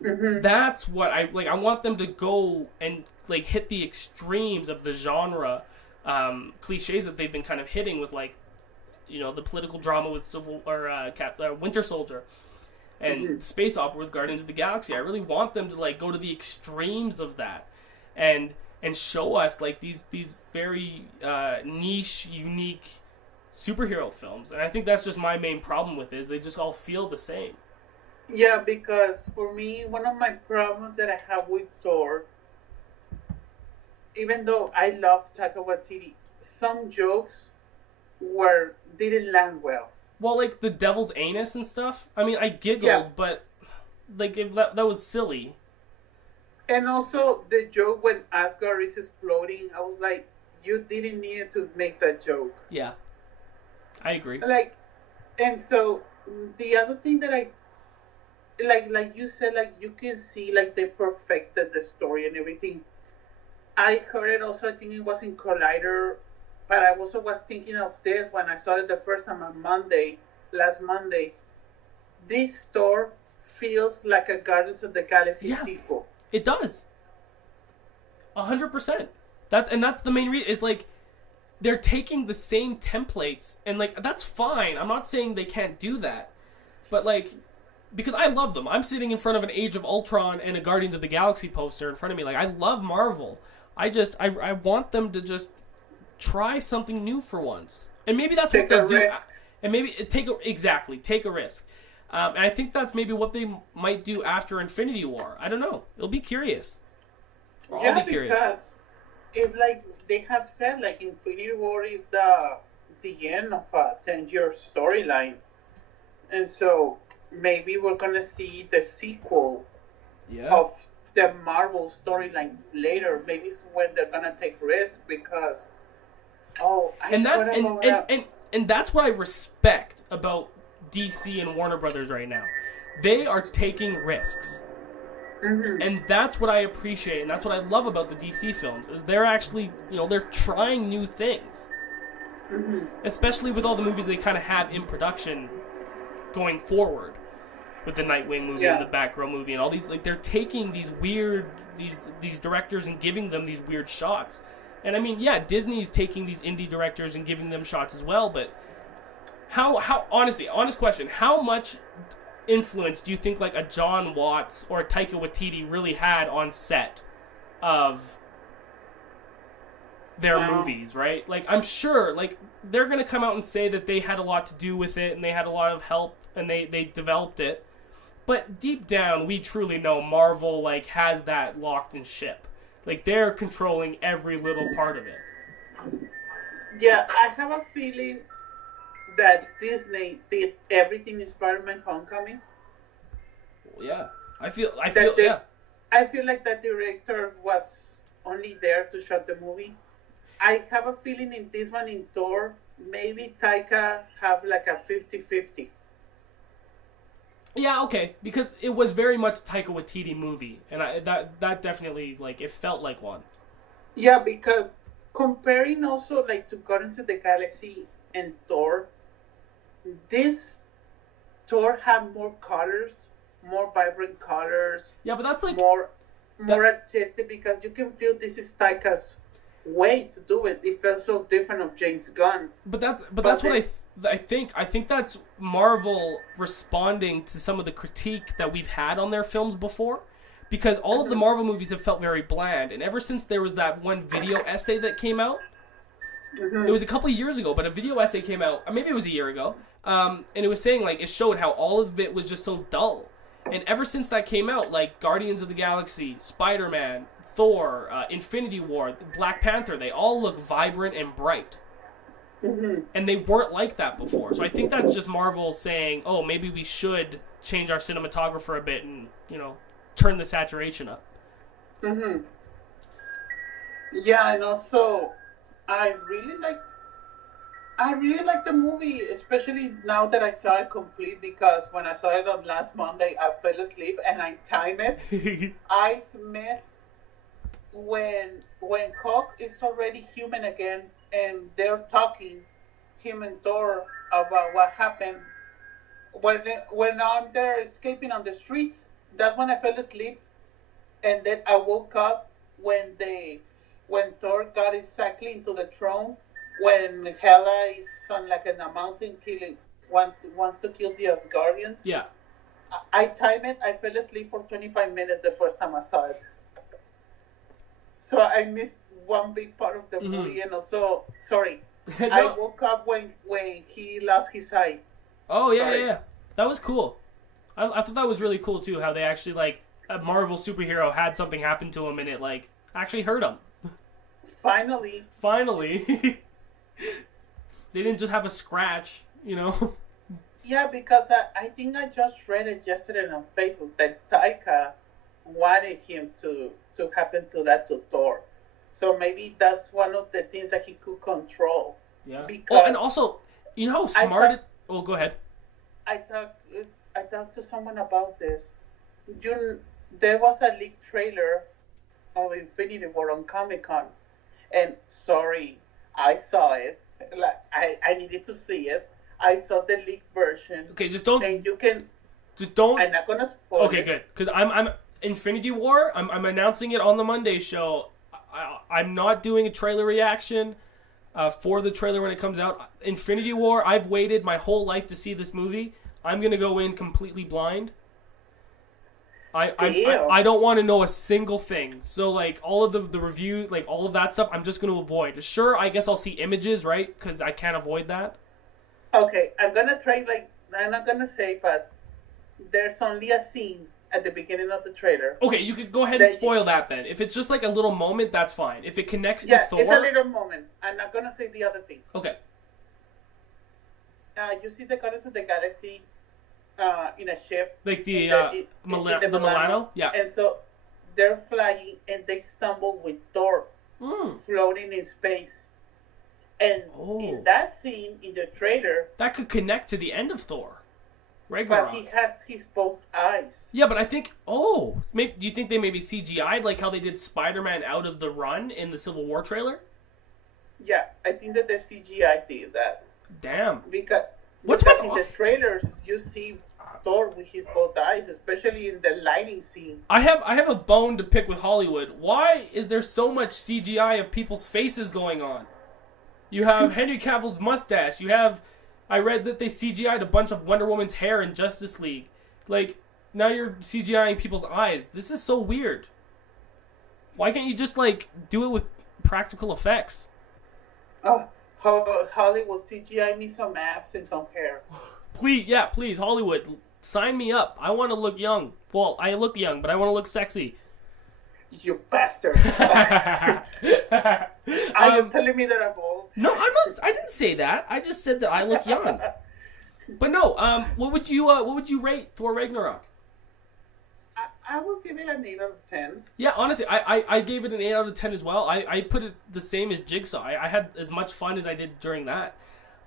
Mm-hmm. That's what I like. I want them to go and like hit the extremes of the genre cliches that they've been kind of hitting with, like, you know, the political drama with Winter Soldier and space opera with Guardians of the Galaxy. I really want them to like go to the extremes of that and show us like these very niche, unique superhero films. And I think that's just my main problem with it, is they just all feel the same. Yeah, because for me, one of my problems that I have with Thor, even though I love Taika Waititi, some jokes didn't land well. Well, like the devil's anus and stuff. I mean, I giggled, but like that was silly. And also the joke when Asgard is exploding, I was like, you didn't need to make that joke. Yeah, I agree. Like, and so the other thing that I like you said, like you can see like they perfected the story and everything. I heard it also. I think it was in Collider. But I also was thinking of this when I saw it the first time on last Monday. This store feels like a Guardians of the Galaxy sequel. It does. 100%. That's the main reason. It's like they're taking the same templates, and like that's fine. I'm not saying they can't do that, but like, because I love them. I'm sitting in front of an Age of Ultron and a Guardians of the Galaxy poster in front of me. Like, I love Marvel. I want them to just try something new for once, and maybe that's what they'll do. And maybe take a risk. And I think that's maybe what they might do after Infinity War. I don't know. It'll be curious. I'll be curious. Because it's like they have said, like Infinity War is the end of a 10-year storyline, and so maybe we're gonna see the sequel of the Marvel storyline later. Maybe it's when they're gonna take risks because. And that's what I respect about DC and Warner Brothers right now. They are taking risks. Mm-hmm. And that's what I appreciate, and that's what I love about the DC films, is they're actually, you know, they're trying new things. Mm-hmm. Especially with all the movies they kind of have in production going forward. With the Nightwing movie and the Batgirl movie and all these, like, they're taking these weird, these directors and giving them these weird shots. And I mean, yeah, Disney's taking these indie directors and giving them shots as well, but how honestly, honest question, how much influence do you think like a John Watts or a Taika Waititi really had on set of their movies, right? Like, I'm sure, like, they're going to come out and say that they had a lot to do with it and they had a lot of help and they developed it. But deep down, we truly know Marvel, like, has that locked in ship. Like, they're controlling every little part of it. Yeah, I have a feeling that Disney did everything in Spider-Man Homecoming. Well, yeah. I feel, yeah. I feel like that director was only there to shoot the movie. I have a feeling in this one, in Thor, maybe Taika have like a 50-50. Yeah, okay, because it was very much Taika Waititi movie, and that definitely, like, it felt like one. Yeah, because comparing also like to Guardians of the Galaxy and Thor, this Thor had more colors, more vibrant colors. Yeah, but that's like more artistic, because you can feel this is Taika's way to do it. It feels so different of James Gunn. But that's what I think. I think that's Marvel responding to some of the critique that we've had on their films before, because all of the Marvel movies have felt very bland, and ever since there was that one video essay that came out, it was a couple of years ago, but a video essay came out, maybe it was a year ago, and it was saying, like, it showed how all of it was just so dull. And ever since that came out, like Guardians of the Galaxy, Spider-Man, Thor, Infinity War, Black Panther, they all look vibrant and bright. And they weren't like that before. So I think that's just Marvel saying, oh, maybe we should change our cinematographer a bit and, you know, turn the saturation up. Yeah, and also I really like the movie, especially now that I saw it complete, because when I saw it on last Monday, I fell asleep and I timed it. I missed when Hulk is already human again and they're talking, him and Thor, about what happened when they're escaping on the streets. That's when I fell asleep, and then I woke up when Thor got exactly into the throne. When Hela is on like a mountain killing, wants to kill the Asgardians. Yeah. I timed it. I fell asleep for 25 minutes the first time I saw it. So I missed one big part of the movie, and also, sorry, no. I woke up when he lost his eye. Oh, yeah. That was cool. I thought that was really cool, too, how they actually, like, a Marvel superhero had something happen to him and it, like, actually hurt him. Finally. They didn't just have a scratch, you know? Yeah, because I think I just read it yesterday on Facebook that Taika wanted him to happen to that to Thor. So maybe that's one of the things that he could control. Yeah. Because and also, you know how smart go ahead. I talked to someone about this. There was a leaked trailer of Infinity War on Comic-Con. And sorry, I saw it. Like I needed to see it. I saw the leaked version. Okay, just don't. And you can. Just don't. I'm not gonna spoil it. Okay, good. Because I'm Infinity War. I'm announcing it on the Monday show. I'm not doing a trailer reaction for the trailer when it comes out. Infinity War. I've waited my whole life to see this movie. I'm gonna go in completely blind. I don't want to know a single thing. So, like, all of the review, like, all of that stuff, I'm just going to avoid. Sure, I guess I'll see images, right? Because I can't avoid that. Okay, I'm going to try, like, I'm not going to say, but there's only a scene at the beginning of the trailer. Okay, you could go ahead and spoil that then. If it's just, like, a little moment, that's fine. If it connects to Thor... it's a little moment. I'm not going to say the other things. Okay. You see the Guardians of the Galaxy... in a ship, like the Milano, yeah. And so they're flying, and they stumble with Thor floating in space. And in that scene in the trailer, that could connect to the end of Thor, Ragnarok. But he has his both eyes. Yeah, but I think do you think they maybe CGI'd like how they did Spider-Man out of the run in the Civil War trailer? Yeah, I think that the CGI did that. Damn. Because What's in the trailers, you see Thor with his both eyes, especially in the lighting scene. I have a bone to pick with Hollywood. Why is there so much CGI of people's faces going on? You have Henry Cavill's mustache. I read that they CGI'd a bunch of Wonder Woman's hair in Justice League. Like, now you're CGIing people's eyes. This is so weird. Why can't you just, like, do it with practical effects? Oh, Hollywood CGI me some abs and some hair. Please, Hollywood, sign me up. I want to look young. Well, I look young, but I want to look sexy. You bastard. Are you telling me that I'm old? No, I'm not. I didn't say that. I just said that I look young. But no, what would you rate Thor Ragnarok? I would give it an 8 out of 10. Yeah, honestly, I gave it an 8 out of 10 as well. I put it the same as Jigsaw. I had as much fun as I did during that.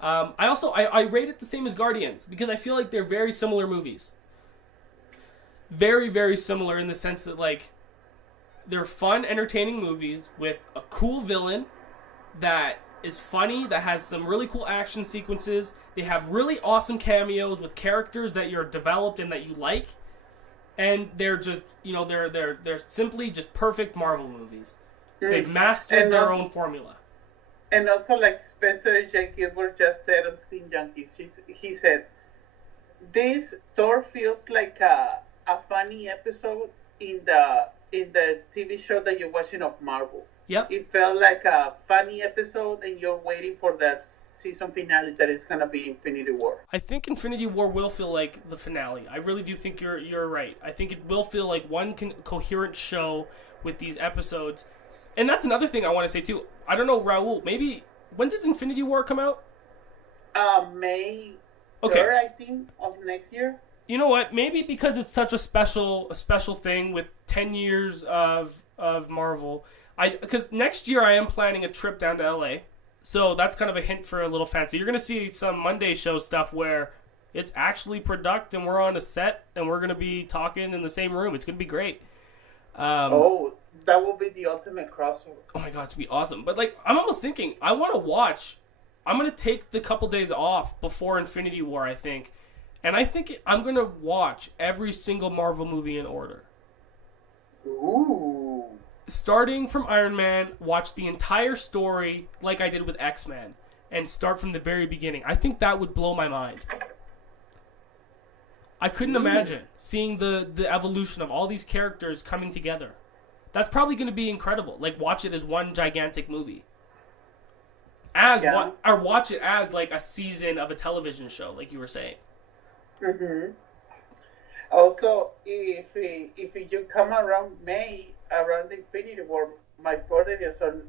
I rate it the same as Guardians because I feel like they're very similar movies. Very, very similar in the sense that, like, they're fun, entertaining movies with a cool villain that is funny, that has some really cool action sequences. They have really awesome cameos with characters that you're developed and that you like. And they're just, they're simply just perfect Marvel movies. They've mastered their own formula. And also, like Spencer J. Gilbert just said on Screen Junkies, he said, this Thor feels like a funny episode in the TV show that you're watching of Marvel. Yep. It felt like a funny episode, and you're waiting for the season finale that is gonna be Infinity War. I think Infinity War will feel like the finale. I really do think you're right. I think it will feel like one coherent show with these episodes. And that's another thing I want to say too. I don't know, Raul. Maybe when does Infinity War come out? May 3rd, I think, of next year. You know what? Maybe because it's such a special thing with 10 years of Marvel. Because next year I am planning a trip down to LA. So that's kind of a hint for a little fan. So you're going to see some Monday show stuff where it's actually product and we're on a set and we're going to be talking in the same room. It's going to be great. That will be the ultimate crossover. Oh my god, it's going to be awesome. But like, I'm almost thinking, I'm going to take the couple days off before Infinity War, I think. And I think I'm going to watch every single Marvel movie in order. Ooh. Starting from Iron Man, watch the entire story like I did with X-Men. And start from the very beginning. I think that would blow my mind. I couldn't imagine seeing the evolution of all these characters coming together. That's probably going to be incredible. Like, watch it as one gigantic movie. Or watch it as, like, a season of a television show, like you were saying. Mm-hmm. Also, if you come around May, around the Infinity War, my birthday is on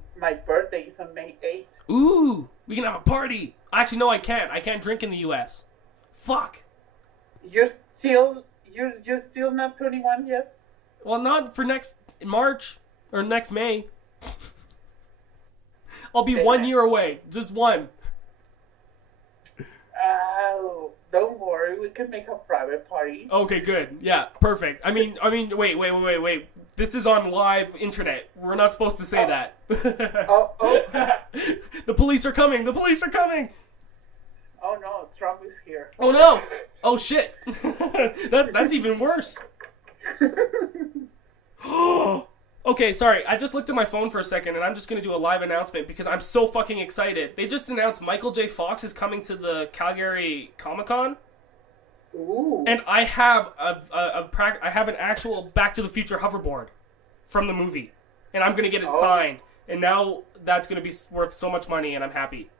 May 8th. Ooh, we can have a party. Actually, no, I can't. I can't drink in the U.S. Fuck. You're still not 21 yet? Well, not for next March or next May. I'll be 1 year away. Just one. Oh, don't worry. We can make a private party. Okay, good. Yeah, perfect. I mean, wait. This is on live internet. We're not supposed to say that. The police are coming. Oh no, Trump is here. Oh no. Oh shit. That's even worse. Okay, sorry. I just looked at my phone for a second, and I'm just going to do a live announcement because I'm so fucking excited. They just announced Michael J. Fox is coming to the Calgary Comic-Con. Ooh. And I have I have an actual Back to the Future hoverboard from the movie, and I'm going to get it signed. And now that's going to be worth so much money, and I'm happy.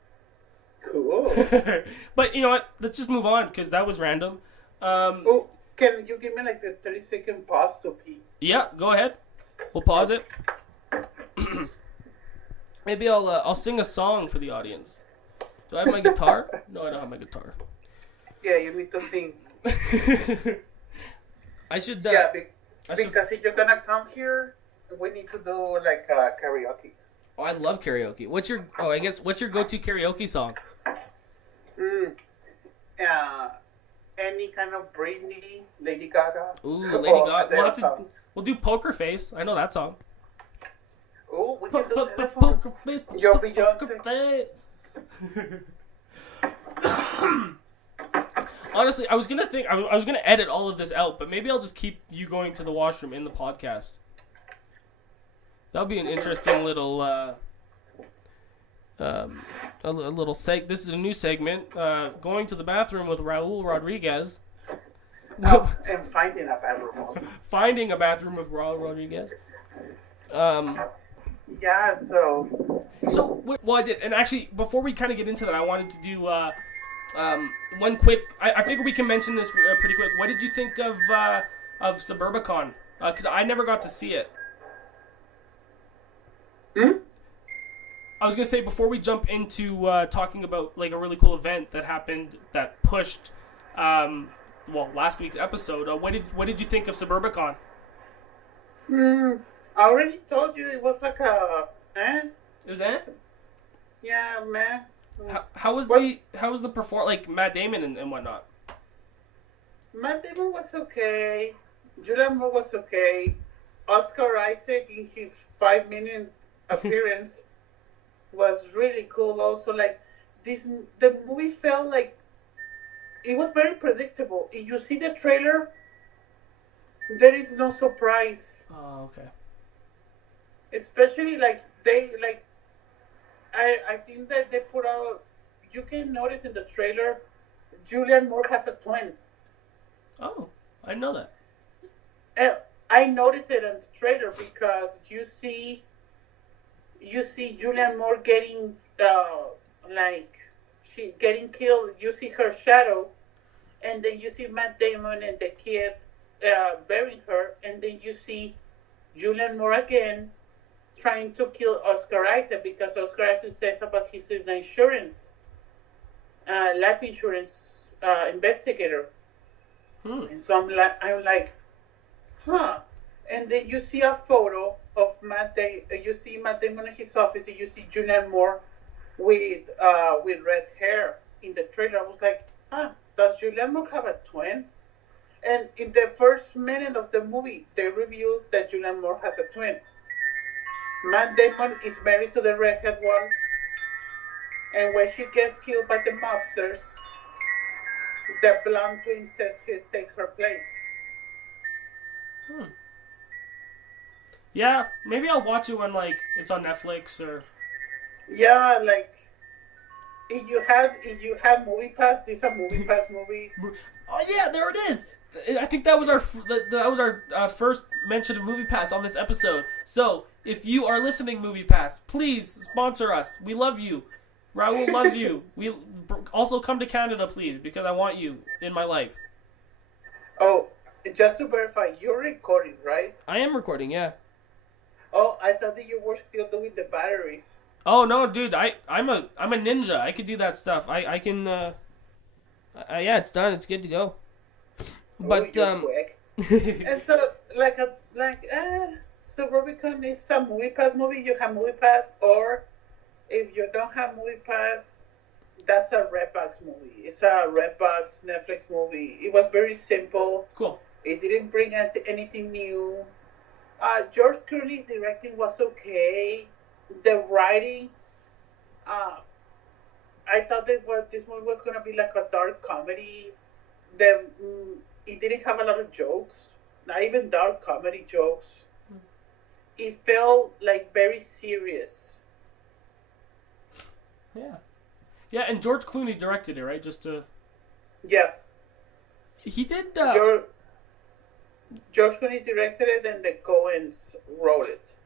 Cool. But you know what? Let's just move on because that was random. Can you give me like the 30-second pause to pee? Yeah, go ahead. We'll pause it. Maybe I'll sing a song for the audience. Do I have my guitar? No, I don't have my guitar. Yeah, you need to sing. I should. Because if you're gonna come here, we need to do like karaoke. Oh, I love karaoke. What's your go-to karaoke song? Any kind of Britney, Lady Gaga. Ooh, Lady Gaga. We'll do Poker Face. I know that song. Oh, we can do Poker Face. Yo, Beyonce. Honestly, I was gonna edit all of this out, but maybe I'll just keep you going to the washroom in the podcast. That'll be an interesting little a little This is a new segment. Going to the bathroom with Raul Rodriguez. And finding a bathroom. Finding a bathroom with Raul Rodriguez. Yeah. So. Well, I did, and actually, before we kind of get into that, I wanted to do one quick. I figure we can mention this pretty quick. What did you think of Suburbicon? Because I never got to see it. I was gonna say, before we jump into talking about like a really cool event that happened that pushed, last week's episode. What did you think of Suburbicon? I already told you it was like a. It was Yeah, man. How was the perform like Matt Damon and whatnot? Matt Damon was okay. Julianne Moore was okay. Oscar Isaac in his 5-minute appearance was really cool. Also, like the movie felt like it was very predictable. If you see the trailer, there is no surprise. Oh, okay. Especially I think that they put out. You can notice in the trailer, Julianne Moore has a twin. Oh, I didn't know that. I noticed it in the trailer because you see Julianne Moore getting she getting killed. You see her shadow, and then you see Matt Damon and the kid burying her, and then you see Julianne Moore again trying to kill Oscar Isaac because Oscar Isaac says about his insurance, life insurance investigator. And so I'm like, huh. And then you see a photo of Matt Damon. You see Matt Damon in his office, and you see Julianne Moore with red hair in the trailer. I was like, huh, does Julianne Moore have a twin? And in the first minute of the movie, they revealed that Julianne Moore has a twin. Matt Damon is married to the redhead one, and when she gets killed by the mobsters, the blonde twin takes her place. Yeah, maybe I'll watch it when it's on Netflix or. Yeah, if you had Movie Pass, this is a Movie Pass movie. Oh yeah, there it is. I think that was our first mention of Movie Pass on this episode. So if you are listening, Movie Pass, please sponsor us. We love you. Raul loves you. We also come to Canada, please, because I want you in my life. Oh, just to verify, you're recording, right? I am recording, yeah. Oh, I thought that you were still doing the batteries. Oh no, dude! I'm a ninja. I could do that stuff. I can. Yeah, it's done. It's good to go. But quick. And so Suburbicon is a Movie Pass movie. You have Movie Pass, or if you don't have Movie Pass, that's a Redbox movie. It's a Redbox Netflix movie. It was very simple. Cool. It didn't bring anything new. George Clooney's directing was okay. The writing, I thought that this movie was going to be like a dark comedy. It didn't have a lot of jokes, not even dark comedy jokes. It felt like very serious. Yeah. Yeah, and George Clooney directed it, right? Just to... Yeah. He did... George Clooney directed it, and the Coens wrote it.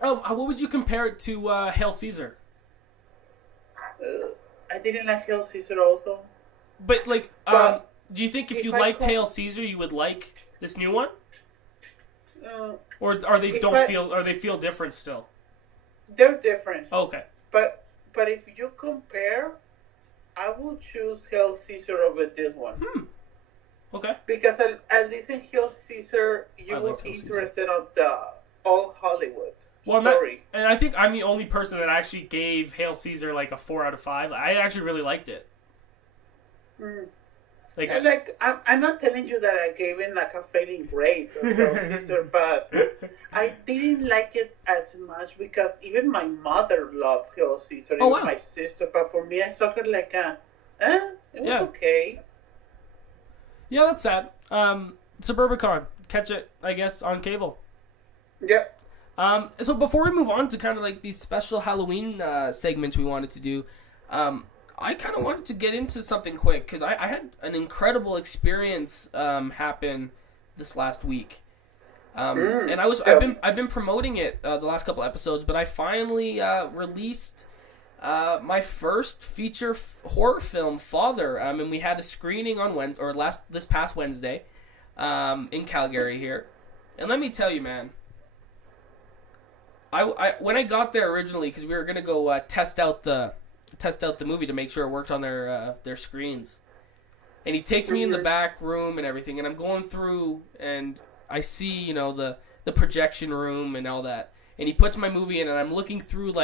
What would you compare it to Hail Caesar? I didn't like Hail Caesar also. But, do you think if you liked Hail Caesar, you would like this new one? Or they feel different still? They're different. Oh, okay. But if you compare, I would choose Hail Caesar over this one. Okay. Because at least in Hail Caesar, you were interested in the old Hollywood story. And I think I'm the only person that actually gave Hail Caesar a 4 out of 5. I actually really liked it. I'm not telling you that I gave it a failing grade of Hail Caesar, but I didn't like it as much because even my mother loved Hail Caesar, even my sister. But for me, I saw it it was okay. Yeah, that's sad. Suburbicon. Catch it, I guess, on cable. Yep. So before we move on to kind of like these special Halloween segments we wanted to do, I kind of wanted to get into something quick because I had an incredible experience happen this last week. And I've been promoting it the last couple episodes, but I finally released my first feature horror film, Father, and we had a screening on this past Wednesday in Calgary here. And let me tell you, man, I when I got there originally, because we were gonna go test out the movie to make sure it worked on their screens, and he takes me in the back room and everything, and I'm going through and I see the projection room and all that, and he puts my movie in, and I'm looking through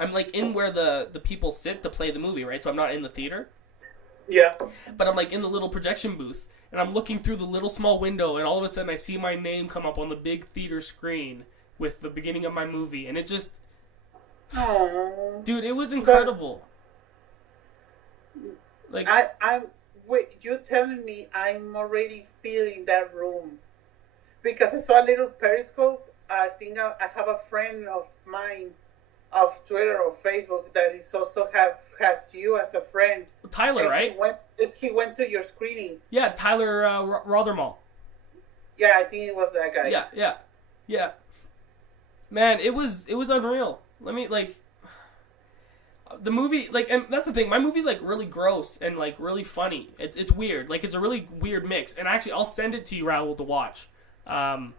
I'm in where the people sit to play the movie, right? So I'm not in the theater. Yeah. But I'm in the little projection booth, and I'm looking through the little small window, and all of a sudden I see my name come up on the big theater screen with the beginning of my movie, and it just... Aww. Dude, it was incredible. Wait, you're telling me I'm already feeling that room. Because I saw a little Periscope. I think I have a friend of mine of Twitter or Facebook that is also has you as a friend. Tyler, and right? He went to your screening. Yeah, Tyler Rothermall. Yeah, I think it was that guy. Yeah. Man, it was unreal. Let me the movie, and that's the thing. My movie's really gross and really funny. It's weird. It's a really weird mix. And actually, I'll send it to you, Raul, to watch.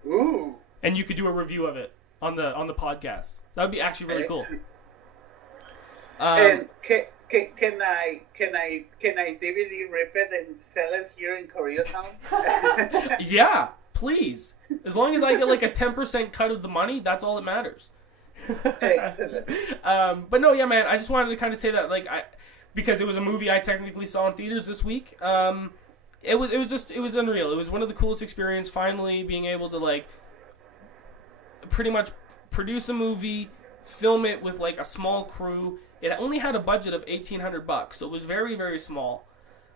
Ooh. And you could do a review of it on the podcast. That would be actually really cool. And can I DVD rip it and sell it here in Koreatown? Yeah, please. As long as I get a 10% cut of the money, that's all that matters. Excellent. But no, yeah, man. I just wanted to kind of say that, because it was a movie I technically saw in theaters this week. It was unreal. It was one of the coolest experiences. Finally, being able to pretty much produce a movie, film it with a small crew. It only had a budget of $1,800, so it was very, very small.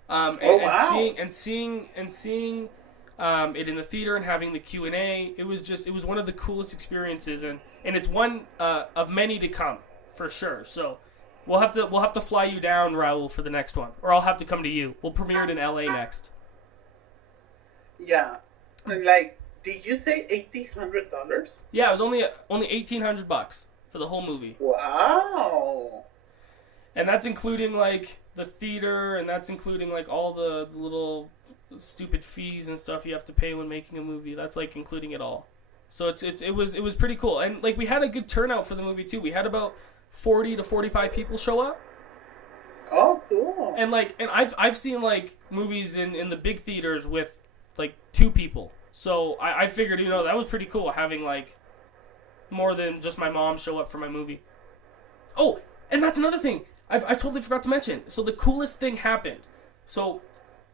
Wow. And seeing it in the theater and having the Q&A, it was one of the coolest experiences, and it's one of many to come for sure. So we'll have to fly you down, Raul, for the next one, or I'll have to come to you. We'll premiere it in LA next. Yeah, did you say $1,800? Yeah, it was only $1,800 for the whole movie. Wow. And that's including the theater, and that's including all the little stupid fees and stuff you have to pay when making a movie. That's including it all. So it was pretty cool. And we had a good turnout for the movie too. We had about 40 to 45 people show up. Oh, cool. And I've seen movies in the big theaters with 2 people. So I figured, that was pretty cool having more than just my mom show up for my movie. Oh, and that's another thing I totally forgot to mention. So the coolest thing happened. So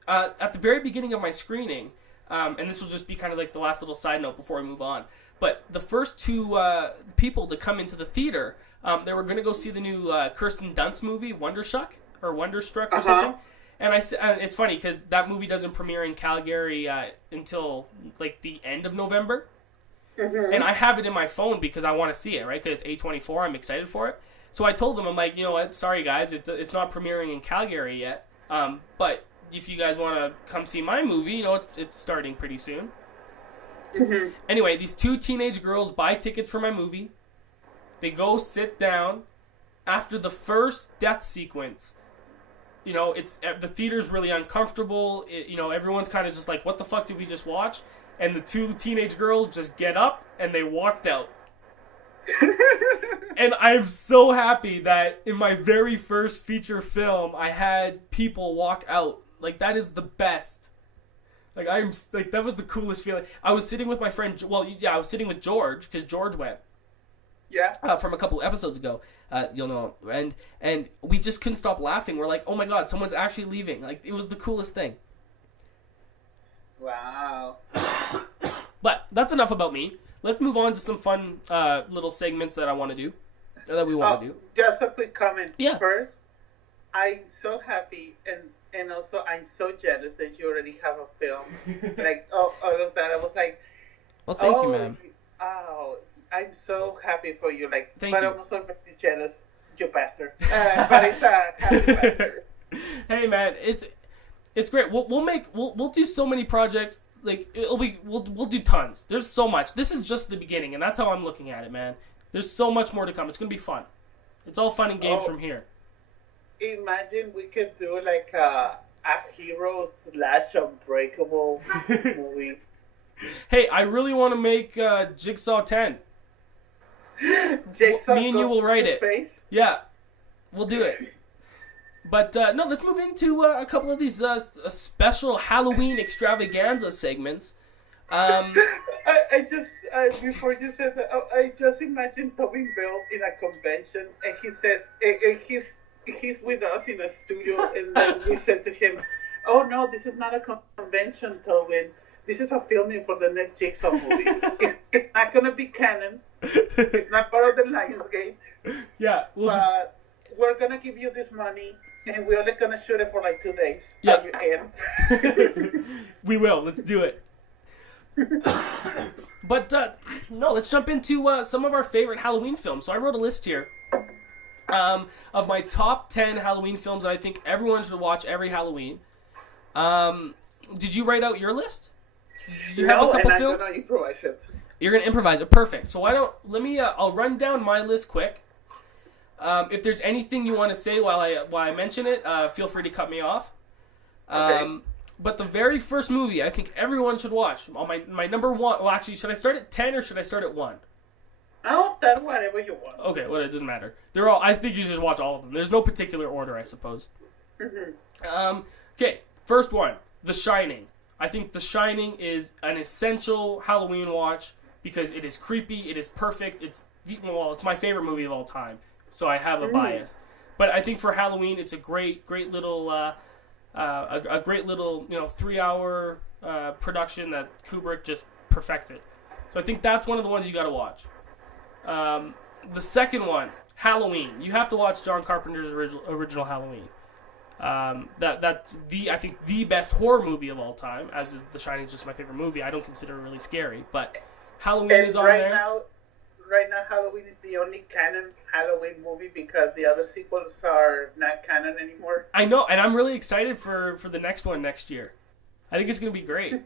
at the very beginning of my screening, and this will just be kind of the last little side note before we move on, but the first 2 people to come into the theater, they were going to go see the new Kirsten Dunst movie, Wonderstruck or something. And it's funny because that movie doesn't premiere in Calgary until the end of November. Mm-hmm. And I have it in my phone because I want to see it, right? Because it's A24, I'm excited for it. So I told them, I'm you know what? Sorry guys, it's not premiering in Calgary yet. But if you guys want to come see my movie, it's starting pretty soon. Mm-hmm. Anyway, these 2 teenage girls buy tickets for my movie. They go sit down. After the first death sequence, the theater's really uncomfortable. Everyone's kind of just what the fuck did we just watch? And the 2 teenage girls just get up and they walked out. And I'm so happy that in my very first feature film, I had people walk out. That is the best. That was the coolest feeling. I was sitting with my friend. Well, yeah, I was sitting with George because George went. Yeah. From a couple episodes ago, you'll know, and we just couldn't stop laughing. We're oh my god, someone's actually leaving. It was the coolest thing. Wow. But that's enough about me. Let's move on to some fun little segments that I want to do, or that we want to do. Just a quick comment. Yeah. First, I'm so happy, and also I'm so jealous that you already have a film. Like, all of that. I was like, Well, thank you, ma'am. oh, I'm so happy for you. Like, Thank but you. I'm also very jealous, you bastard. But it's a happy bastard. Hey man, it's great. We'll do so many projects. Like we'll do tons. There's so much. This is just the beginning, and that's how I'm looking at it, man. There's so much more to come. It's gonna be fun. It's all fun and games from here. Imagine we could do like a hero / unbreakable movie. Hey, I really want to make Jigsaw 10. Jigsaw Me and you goes will write to it. space. Yeah, we'll do it. But no, let's move into a couple of these special Halloween extravaganza segments. I just before you said that, I just imagined Tobin Bell in a convention, and he said, and he's with us in a studio, and then we said to him, "Oh no, this is not a convention, Tobin. This is a filming for the next Jigsaw movie. It's not gonna be canon. It's not part of the Lionsgate. Yeah, but we're gonna give you this money, and we're only gonna shoot it for like 2 days. Yeah. Are you in?" We will. Let's do it. But no, let's jump into some of our favorite Halloween films. So I wrote a list here of my top 10 Halloween films that I think everyone should watch every Halloween. Did you write out your list? Do you have a couple and films? I'm gonna improvise it. You're gonna improvise it. Perfect. So I'll run down my list quick. If there's anything you want to say while I mention it, feel free to cut me off. Okay. But the very first movie I think everyone should watch. My number one. Well, actually, should I start at 10 or should I start at 1? I'll start whatever you want. Okay, well, it doesn't matter. They're all. I think you should watch all of them. There's no particular order, I suppose. Mm-hmm. Okay, first one, The Shining. I think The Shining is an essential Halloween watch because it is creepy. It is perfect. It's my favorite movie of all time. So I have a bias. But I think for Halloween, it's a great little, a great little 3-hour production that Kubrick just perfected. So I think that's one of the ones you got to watch. The second one, Halloween. You have to watch John Carpenter's original Halloween. That's I think the best horror movie of all time. As The Shining is just my favorite movie. I don't consider it really scary, but Halloween is on there. Right now, Halloween is the only canon Halloween movie because the other sequels are not canon anymore. I know, and I'm really excited for the next one next year. I think it's going to be great.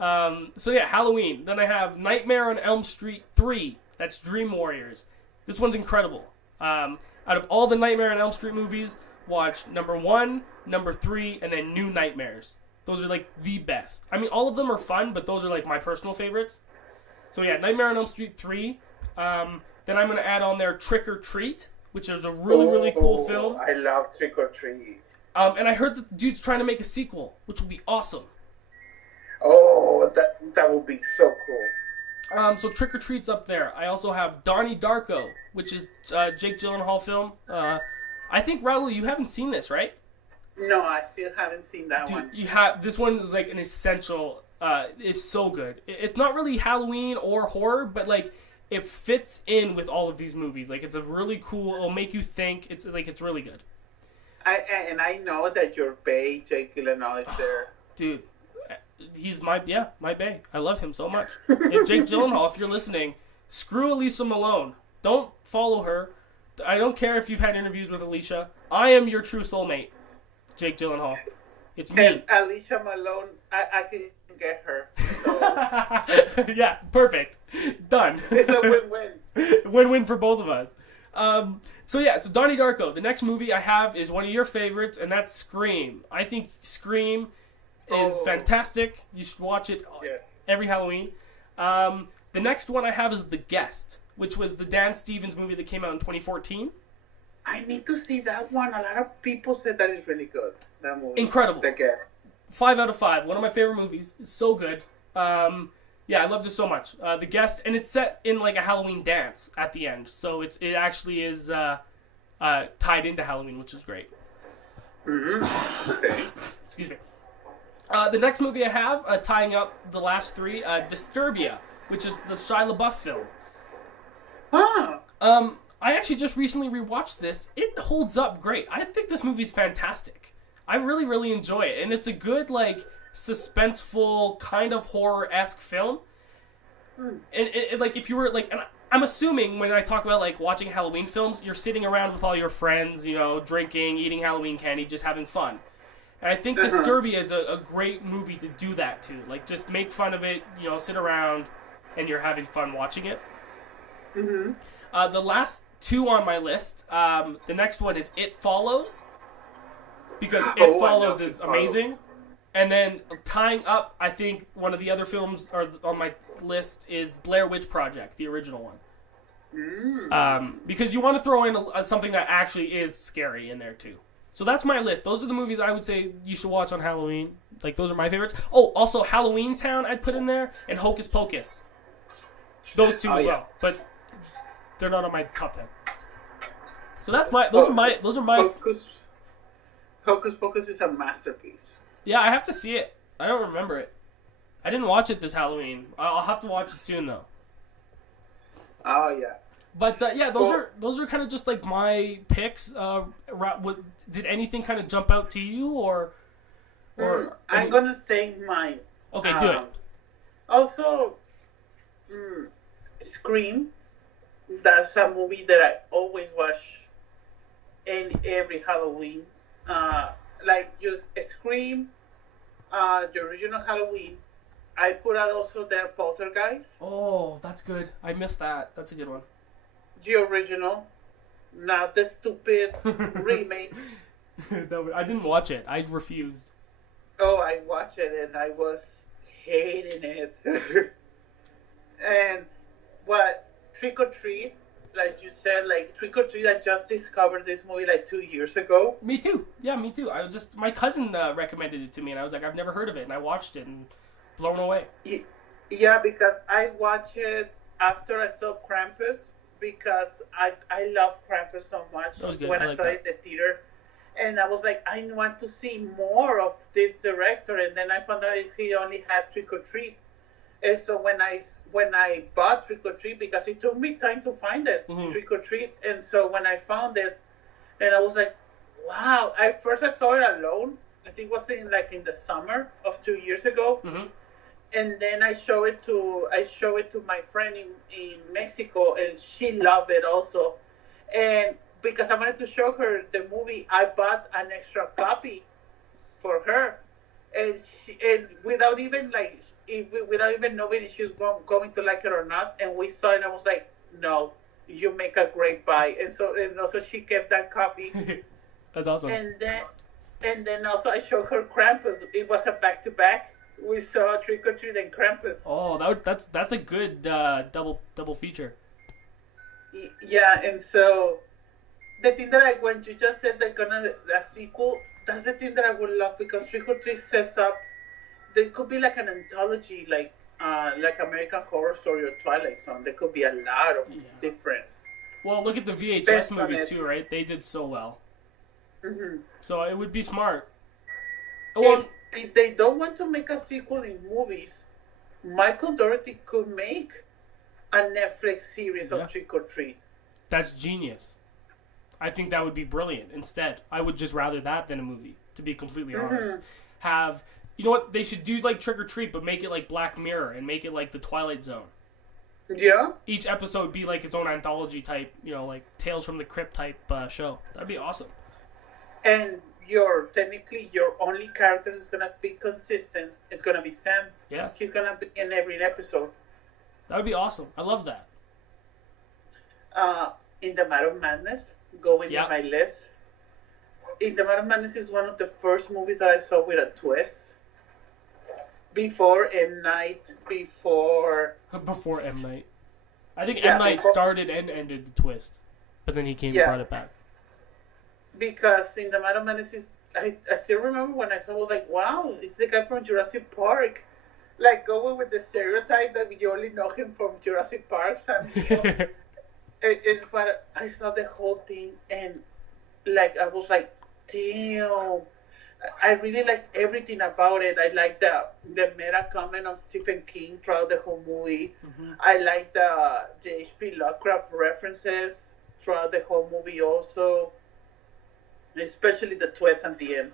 So yeah, Halloween. Then I have Nightmare on Elm Street 3. That's Dream Warriors. This one's incredible. Out of all the Nightmare on Elm Street movies, watch number 1, number 3, and then New Nightmares. Those are like the best. I mean, all of them are fun, but those are like my personal favorites. So yeah, Nightmare on Elm Street 3. Then I'm going to add on there Trick or Treat, which is a really cool film. I love Trick or Treat. And I heard that the dude's trying to make a sequel, which would be awesome. Oh, that would be so cool. So Trick or Treat's up there. I also have Donnie Darko, which is Jake Gyllenhaal film. I think, Raul, you haven't seen this, right? No, I still haven't seen that one. You this one is like an essential. It's so good. It's not really Halloween or horror, but like it fits in with all of these movies. Like it's a really cool. It'll make you think. It's really good. I know that your bae, Jake Gyllenhaal, is there. Dude, he's my bae. I love him so much. If Jake Gyllenhaal, if you're listening, screw Elisa Malone. Don't follow her. I don't care if you've had interviews with Alicia. I am your true soulmate, Jake Gyllenhaal. It's me. And Alicia Malone, I can get her. So. Yeah, perfect. Done. It's a win-win. Win-win for both of us. So Donnie Darko. The next movie I have is one of your favorites, and that's Scream. I think Scream is fantastic. You should watch it every Halloween. The next one I have is The Guest, which was the Dan Stevens movie that came out in 2014. I need to see that one. A lot of people said that is really good. That movie. Incredible. The Guest. 5 out of 5. One of my favorite movies. It's so good. I loved it so much. The Guest, and it's set in like a Halloween dance at the end. So it actually is tied into Halloween, which is great. Mm-hmm. Okay. Excuse me. The next movie I have, tying up the last 3, Disturbia, which is the Shia LaBeouf film. Huh. I actually just recently rewatched this. It holds up great. I think this movie's fantastic. I really, really enjoy it. And it's a good, like, suspenseful, kind of horror-esque film. And like, if you were, like... And I'm assuming when I talk about, like, watching Halloween films, you're sitting around with all your friends, you know, drinking, eating Halloween candy, just having fun. And I think Disturbia is a great movie to do that to. Like, just make fun of it, you know, sit around, and you're having fun watching it. Mm-hmm. The last two on my list, the next one is It Follows, because It Follows is amazing. And then tying up, I think one of the other films on my list is Blair Witch Project, the original one. Because you want to throw in something that actually is scary in there too. So that's my list. Those are the movies I would say you should watch on Halloween. Like, those are my favorites. Oh, also Halloween Town I'd put in there, and Hocus Pocus. Those two as well, but they're not on my top 10. So that's my. Those are my. Hocus Pocus is a masterpiece. Yeah, I have to see it. I don't remember it. I didn't watch it this Halloween. I'll have to watch it soon though. Oh yeah. But yeah, those are kind of just like my picks. Did anything kind of jump out to you, or I'm gonna say mine. Okay, do it. Also, Scream. That's a movie that I always watch in every Halloween. Like just Scream, the original Halloween. I put out also their Poltergeist. Oh, that's good. I missed that. That's a good one. The original, not the stupid remake. I didn't watch it. I refused. Oh, I watched it and I was hating it. And what, Trick or Treat, like you said, like Trick or Treat, I just discovered this movie like 2 years ago. Me too. Yeah, me too. My cousin recommended it to me, and I was like, I've never heard of it, and I watched it and blown away. Yeah, because I watched it after I saw Krampus, because I love Krampus so much when I saw it in the theater. And I was like, I want to see more of this director. And then I found out he only had Trick or Treat. And so when I bought Trick or Treat, because it took me time to find it, Trick or Treat. And so when I found it, and I was like, wow. First I saw it alone. I think it was in the summer of 2 years ago. Mm-hmm. And then I show it to my friend in Mexico, and she loved it also. And because I wanted to show her the movie, I bought an extra copy for her, and without even knowing if she was going to like it or not. And we saw it, and I was like, no, you make a great buy. And also she kept that copy. That's awesome. And then also I showed her Krampus. It was a back-to-back. We saw Trick or Treat and Krampus. Oh, that's a good double feature. Yeah, and so the thing that when you just said they're gonna a sequel, that's the thing that I would love, because Trick or Treat sets up. There could be like an anthology, like American Horror Story or Twilight Zone. There could be a lot of different. Well, look at the VHS movies too, right? They did so well. Mm-hmm. So it would be smart. If they don't want to make a sequel in movies, Michael Dougherty could make a Netflix series of Trick or Treat. That's genius. I think that would be brilliant. Instead, I would just rather that than a movie, to be completely honest. You know what? They should do like Trick or Treat, but make it like Black Mirror and make it like the Twilight Zone. Yeah. Each episode would be like its own anthology type, like Tales from the Crypt type show. That'd be awesome. And your only character is gonna be consistent. It's gonna be Sam. Yeah. He's gonna be in every episode. That would be awesome. I love that. In the Matter of Madness, going in my list. In the Matter of Madness is one of the first movies that I saw with a twist. Before M. Night. Before M. Night. I think M. Night started and ended the twist, but then he came and brought it back. Because in the Matter of Madness, I still remember when I saw it, I was like, wow, it's the guy from Jurassic Park. Like, going with the stereotype that you only know him from Jurassic Park, Sam Neill. But I saw the whole thing, and like I was like, damn. I really liked everything about it. I liked the meta comment on Stephen King throughout the whole movie. Mm-hmm. I liked the H.P. Lovecraft references. throughout the whole movie also, especially the twist at the end.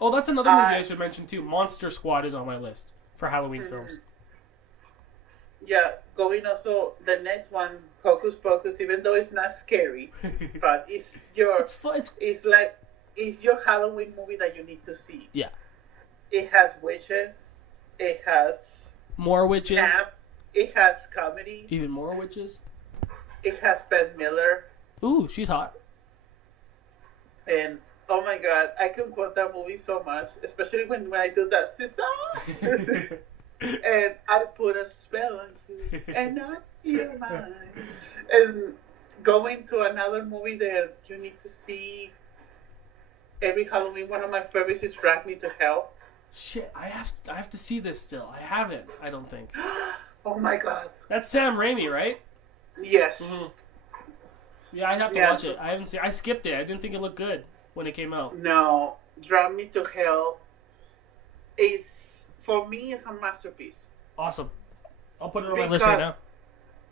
Oh, that's another movie I should mention too. Monster Squad is on my list for Halloween films. Yeah, going also the next one, Hocus Pocus, even though it's not scary, but it's your It's fun. it's your Halloween movie that you need to see. Yeah. It has witches, it has More witches. camp, it has comedy, Even more witches. it has Bette Miller, Ooh, she's hot. and oh my god, I can quote that movie so much, especially when I do that, sister. And I put a spell on you, and not your mind. And going to another movie that you need to see every Halloween. One of my favorites is Drag Me to Hell. Shit, I have to see this still. I haven't. I don't think. Oh my god. That's Sam Raimi, right? Yes. Mm-hmm. Yeah, I have to watch it. I haven't seen. I skipped it. I didn't think it looked good when it came out. No, Drag Me to Hell is, for me, it's a masterpiece. Awesome. I'll put it on my list right now.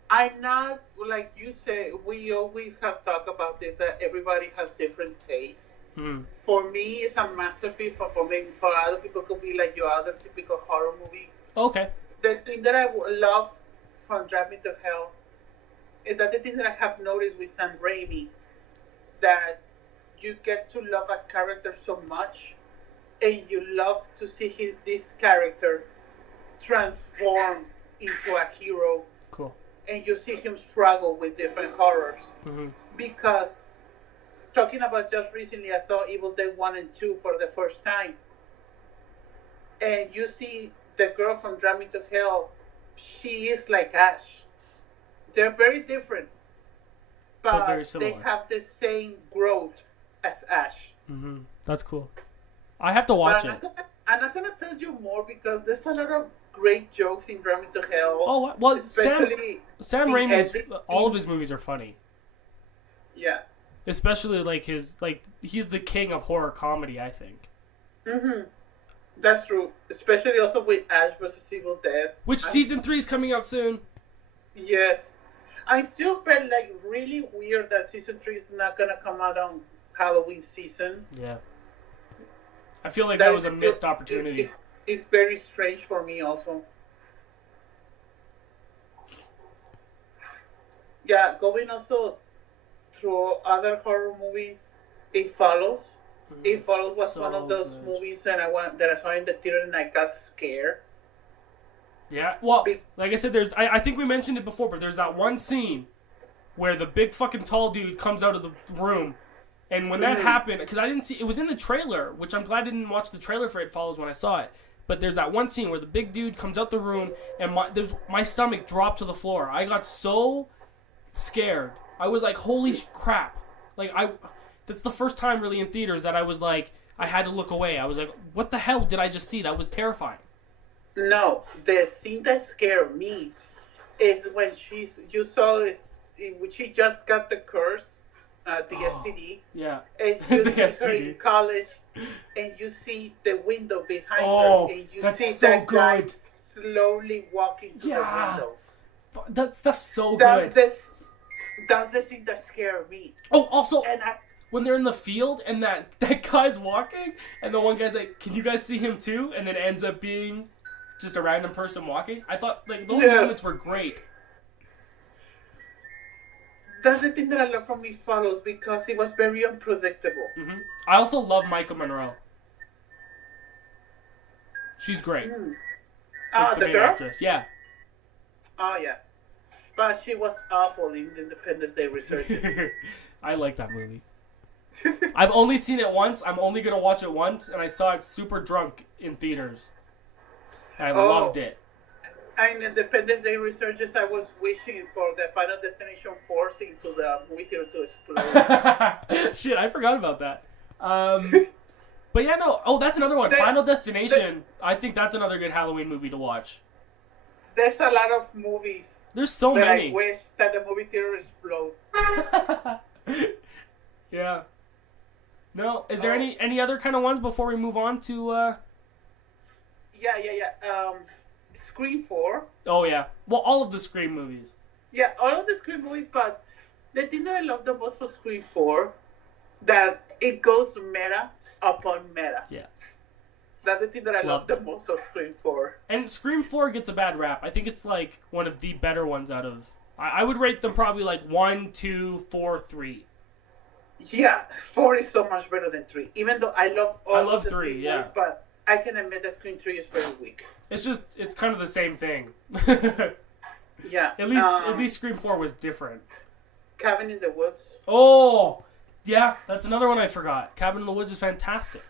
I'm not, like you say, we always have talked about this, that everybody has different tastes. Mm. For me, it's a masterpiece. For other people, it could be like your other typical horror movie. Okay. The thing that I love from Drag Me to Hell is that the thing that I have noticed with Sam Raimi, that you get to love a character so much, and you love to see this character transform into a hero. Cool. And you see him struggle with different horrors. Mm-hmm. Because, talking about just recently, I saw Evil Dead 1 and 2 for the first time. And you see the girl from Drag Me to Hell, she is like Ash. They're very different. But very similar. they have the same growth as Ash. Mm-hmm. That's cool. I have to watch it. I'm not gonna tell you more because there's a lot of great jokes in Drag Me to Hell. Oh, well, especially Sam Raimi's all of his movies are funny. Yeah. Especially he's the king of horror comedy, I think. Mm-hmm. That's true. Especially also with Ash vs. Evil Dead. Which season 3 is coming out soon. Yes. I still felt like really weird that season 3 is not gonna come out on Halloween season. Yeah. I feel like that was a missed opportunity. It's very strange for me also. Yeah, going also through other horror movies, It Follows. Mm-hmm. It Follows was one of those movies that I saw in the theater and I got scared. Yeah, well, like I said, I think we mentioned it before, but there's that one scene where the big fucking tall dude comes out of the room. And when that happened, because I didn't see, it was in the trailer, which I'm glad I didn't watch the trailer for It Follows when I saw it. But there's that one scene where the big dude comes out the room, and my stomach dropped to the floor. I got so scared. I was like, holy crap. Like, that's the first time really in theaters that I was like, I had to look away. I was like, what the hell did I just see? That was terrifying. No, the scene that scared me is when she just got the curse. The STD. Yeah. And you see her in college, and you see the window behind her, and you see that guy slowly walking to the window. That stuff's so good. That's the scene that scared me. Oh, also, when they're in the field, and that guy's walking, and the one guy's like, can you guys see him too? And then it ends up being just a random person walking. I thought, like, those moments were great. That's the thing that I love from It Follows, because it was very unpredictable. Mm-hmm. I also love Micah Monroe. She's great. The girl? Actress. Yeah. Oh, yeah. But she was awful in the Independence Day Resurgence. I like that movie. I've only seen it once. I'm only going to watch it once, and I saw it super drunk in theaters. I loved it. In Independence Day Resurgence, I was wishing for the Final Destination 4 scene to the movie theater to explode. Shit, I forgot about that. But yeah, no. Oh, that's another one. Final Destination. I think that's another good Halloween movie to watch. There's a lot of movies. There's so many. I wish that the movie theater explode. Yeah. No, is there any other kind of ones before we move on to? Yeah. Scream 4. Oh yeah. Well, all of the Scream movies. Yeah, all of the Scream movies, but The thing that I love the most for Scream 4, that it goes meta upon meta. Yeah. That's the thing that I love Loved the most of Scream 4. And Scream 4 gets a bad rap. I think it's like one of the better ones out of... I would rate them probably like 1, 2, 4, 3. Yeah, 4 is so much better than 3. Even though I love all I love of the 3, Scream yeah. movies, but I can admit that Scream 3 is very weak. It's kind of the same thing. Yeah. At least Scream 4 was different. Cabin in the Woods. Oh! Yeah, that's another one I forgot. Cabin in the Woods is fantastic.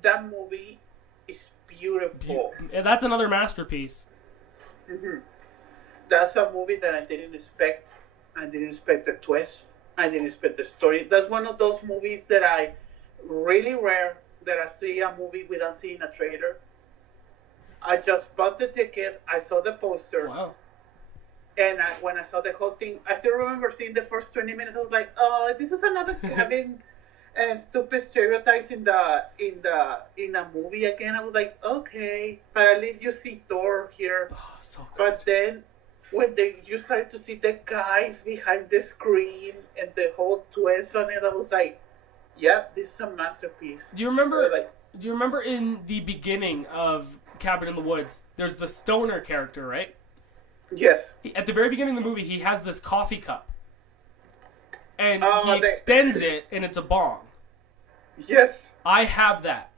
That movie is beautiful. Yeah, that's another masterpiece. Mm-hmm. That's a movie that I didn't expect. I didn't expect the twist. I didn't expect the story. That's one of those movies that I really rare that I see a movie without seeing a trailer. I just bought the ticket. I saw the poster. Wow. And when I saw the whole thing, I still remember seeing the first 20 minutes. I was like, "Oh, this is another cabin and stupid stereotypes in a movie again." I was like, "Okay, but at least you see Thor here." Oh, so good. But then when you started to see the guys behind the screen and the whole twist on it, I was like, "Yep, this is a masterpiece." Do you remember in the beginning of Cabin in the Woods, there's the stoner character, right? Yes. At the very beginning of the movie, he has this coffee cup. And he they- extends it, and it's a bong. Yes. I have that.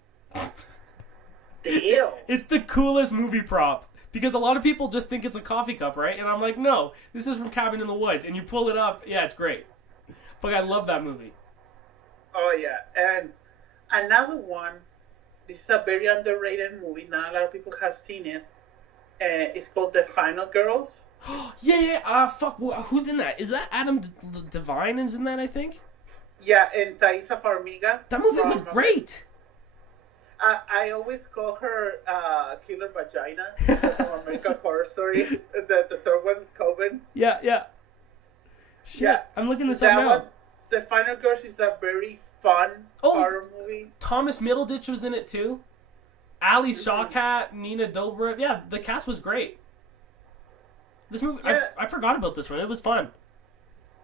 Ew. It's the coolest movie prop. Because a lot of people just think it's a coffee cup, right? And I'm like, no, this is from Cabin in the Woods. And you pull it up, yeah, it's great. But I love that movie. Oh, yeah. And another one, this is a very underrated movie. Not a lot of people have seen it. It's called The Final Girls. Fuck, who's in that? Is that Adam Devine is in that, I think? Yeah, and Thaisa Farmiga. That movie was great. I always call her Killer Vagina from American Horror Story. The third one, Coven. Yeah. Shit, Yeah. I'm looking this up now. One, The Final Girls is a very fun horror movie. Thomas Middleditch was in it too. Ali Shawkat, Nina Dobrev. Yeah, the cast was great. This movie, Yeah. I forgot about this one. It was fun.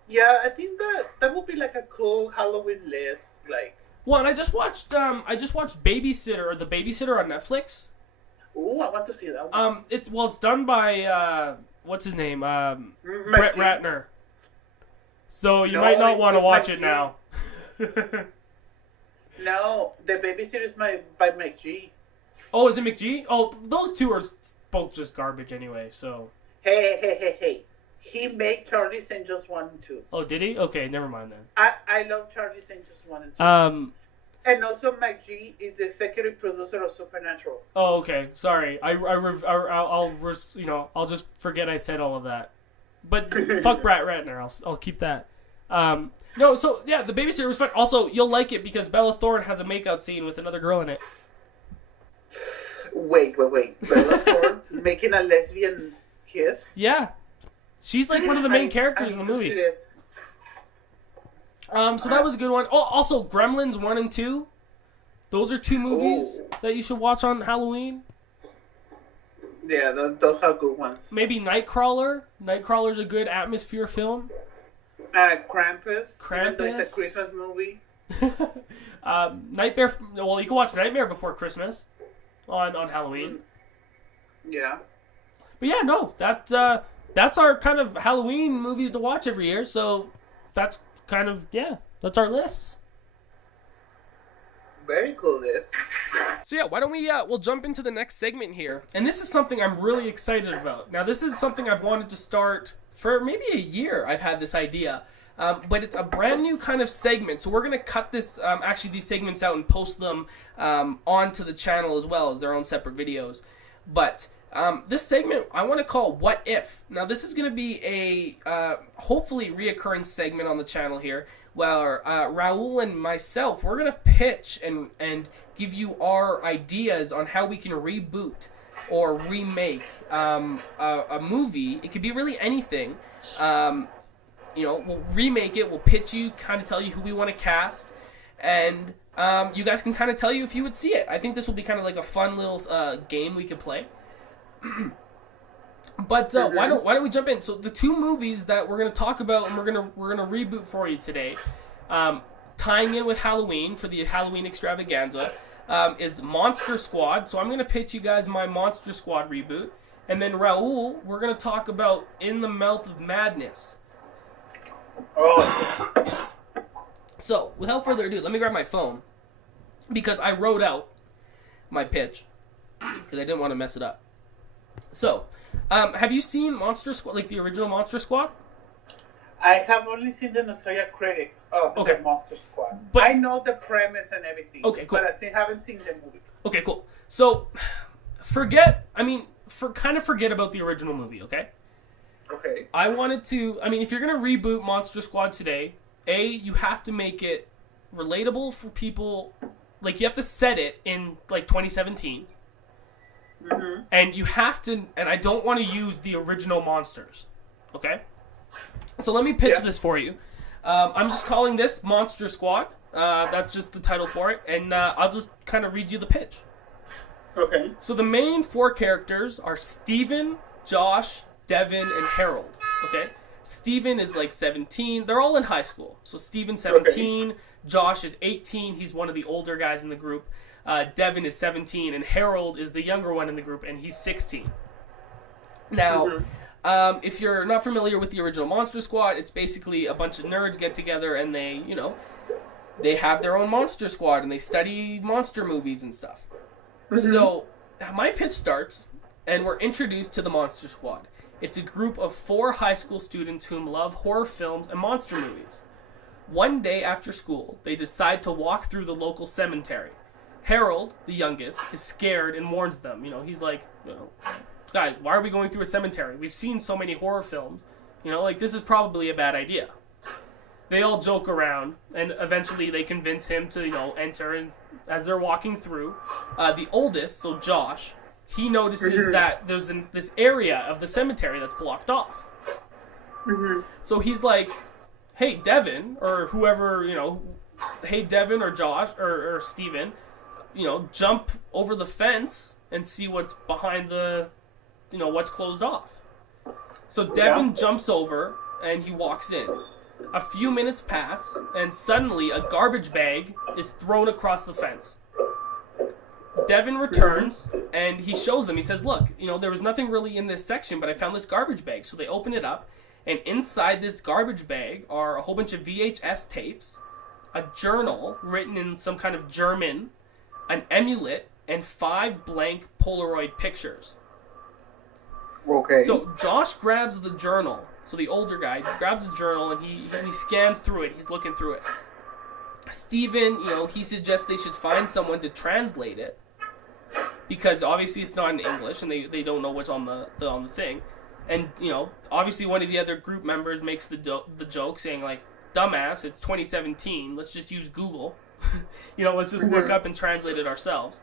Yeah, I think that would be like a cool Halloween list. Like, Well, and I just watched Babysitter or The Babysitter on Netflix. ooh, I want to see that one. It's done by what's his name? Brett Mike G. Ratner. So you No, might not want to it's watch Mike it G. now. No, The Babysitter is by Mike G. Oh, is it McGee? Oh, those two are both just garbage anyway. So. Hey. He made Charlie's Angels 1 and 2. Oh, did he? Okay, never mind then. I love Charlie's Angels 1 and 2. And also Mike G is the executive producer of Supernatural. Oh, okay. Sorry. I'll just forget I said all of that. But fuck Brett Ratner. I'll keep that. No, so yeah, The Babysitter was fun. Also, you'll like it because Bella Thorne has a makeout scene with another girl in it. Wait. Bella Thorne making a lesbian kiss? Yeah. She's like one of the main characters in the movie. So that was a good one. Oh, also Gremlins 1 and 2. Those are two movies that you should watch on Halloween. Yeah, those are good ones. Maybe Nightcrawler. Nightcrawler's a good atmosphere film. Krampus. Krampus. Even though it's a Christmas movie. Nightmare. Well, you can watch Nightmare Before Christmas on Halloween. Yeah. But yeah, no, that's our kind of Halloween movies to watch every year. So that's kind of that's our lists. Very cool list. So yeah, why don't we'll jump into the next segment here. And this is something I'm really excited about. Now, this is something I've wanted to start for maybe a year. I've had this idea. But it's a brand new kind of segment. So we're going to cut these segments out and post them onto the channel as well as their own separate videos. But this segment I want to call What If. Now, this is going to be a hopefully reoccurring segment on the channel here, where Raul and myself, we're going to pitch and give you our ideas on how we can reboot or remake a movie. It could be really anything. We'll remake it, we'll pitch you, kind of tell you who we want to cast, and you guys can kind of tell you if you would see it. I think this will be kind of like a fun little game we could play. But why don't we jump in? So the two movies that we're gonna talk about and we're gonna reboot for you today, tying in with Halloween for the Halloween Extravaganza, is Monster Squad. So I'm gonna pitch you guys my Monster Squad reboot, and then Raul, we're gonna talk about In the Mouth of Madness. Oh. So without further ado, let me grab my phone because I wrote out my pitch because I didn't want to mess it up. So. Have you seen Monster Squad, like the original Monster Squad? I have only seen the Nostalgia critic of the Monster Squad. But I know the premise and everything. Okay, cool. But I still haven't seen the movie. Okay, cool. So, forget about the original movie, okay? Okay. If you're going to reboot Monster Squad today, you have to make it relatable for people, like you have to set it in, like, 2017. Mm-hmm. And you have to, and I don't want to use the original monsters, okay? So let me pitch this for you. I'm just calling this Monster Squad. That's just the title for it, and I'll just kind of read you the pitch. Okay. So the main four characters are Steven, Josh, Devin, and Harold, okay? Steven is like 17. They're all in high school. So Steven's 17, okay. Josh is 18. He's one of the older guys in the group. Devin is 17, and Harold is the younger one in the group, and he's 16. Now, if you're not familiar with the original Monster Squad, it's basically a bunch of nerds get together, and they have their own Monster Squad, and they study monster movies and stuff. Mm-hmm. So, my pitch starts, and we're introduced to the Monster Squad. It's a group of 4 high school students whom love horror films and monster movies. One day after school, they decide to walk through the local cemetery. Harold, the youngest, is scared and warns them. He's like, guys, why are we going through a cemetery? We've seen so many horror films. This is probably a bad idea. They all joke around, and eventually they convince him to, enter. And as they're walking through, the oldest, so Josh, he notices that there's this area of the cemetery that's blocked off. Mm-hmm. So he's like, hey, Devin, or whoever, hey, Devin or Josh or Steven, jump over the fence and see what's behind what's closed off. So Devin jumps over and he walks in. A few minutes pass and suddenly a garbage bag is thrown across the fence. Devin returns and he shows them. He says, look, there was nothing really in this section, but I found this garbage bag. So they open it up, and inside this garbage bag are a whole bunch of VHS tapes, a journal written in some kind of German, an amulet, and 5 blank Polaroid pictures. Okay. So Josh grabs the journal. So the older guy grabs the journal and he scans through it. He's looking through it. Steven, he suggests they should find someone to translate it because obviously it's not in English and they don't know what's on the thing. And obviously one of the other group members makes the joke saying like, "Dumbass, it's 2017. Let's just use Google." Let's just look up and translate it ourselves.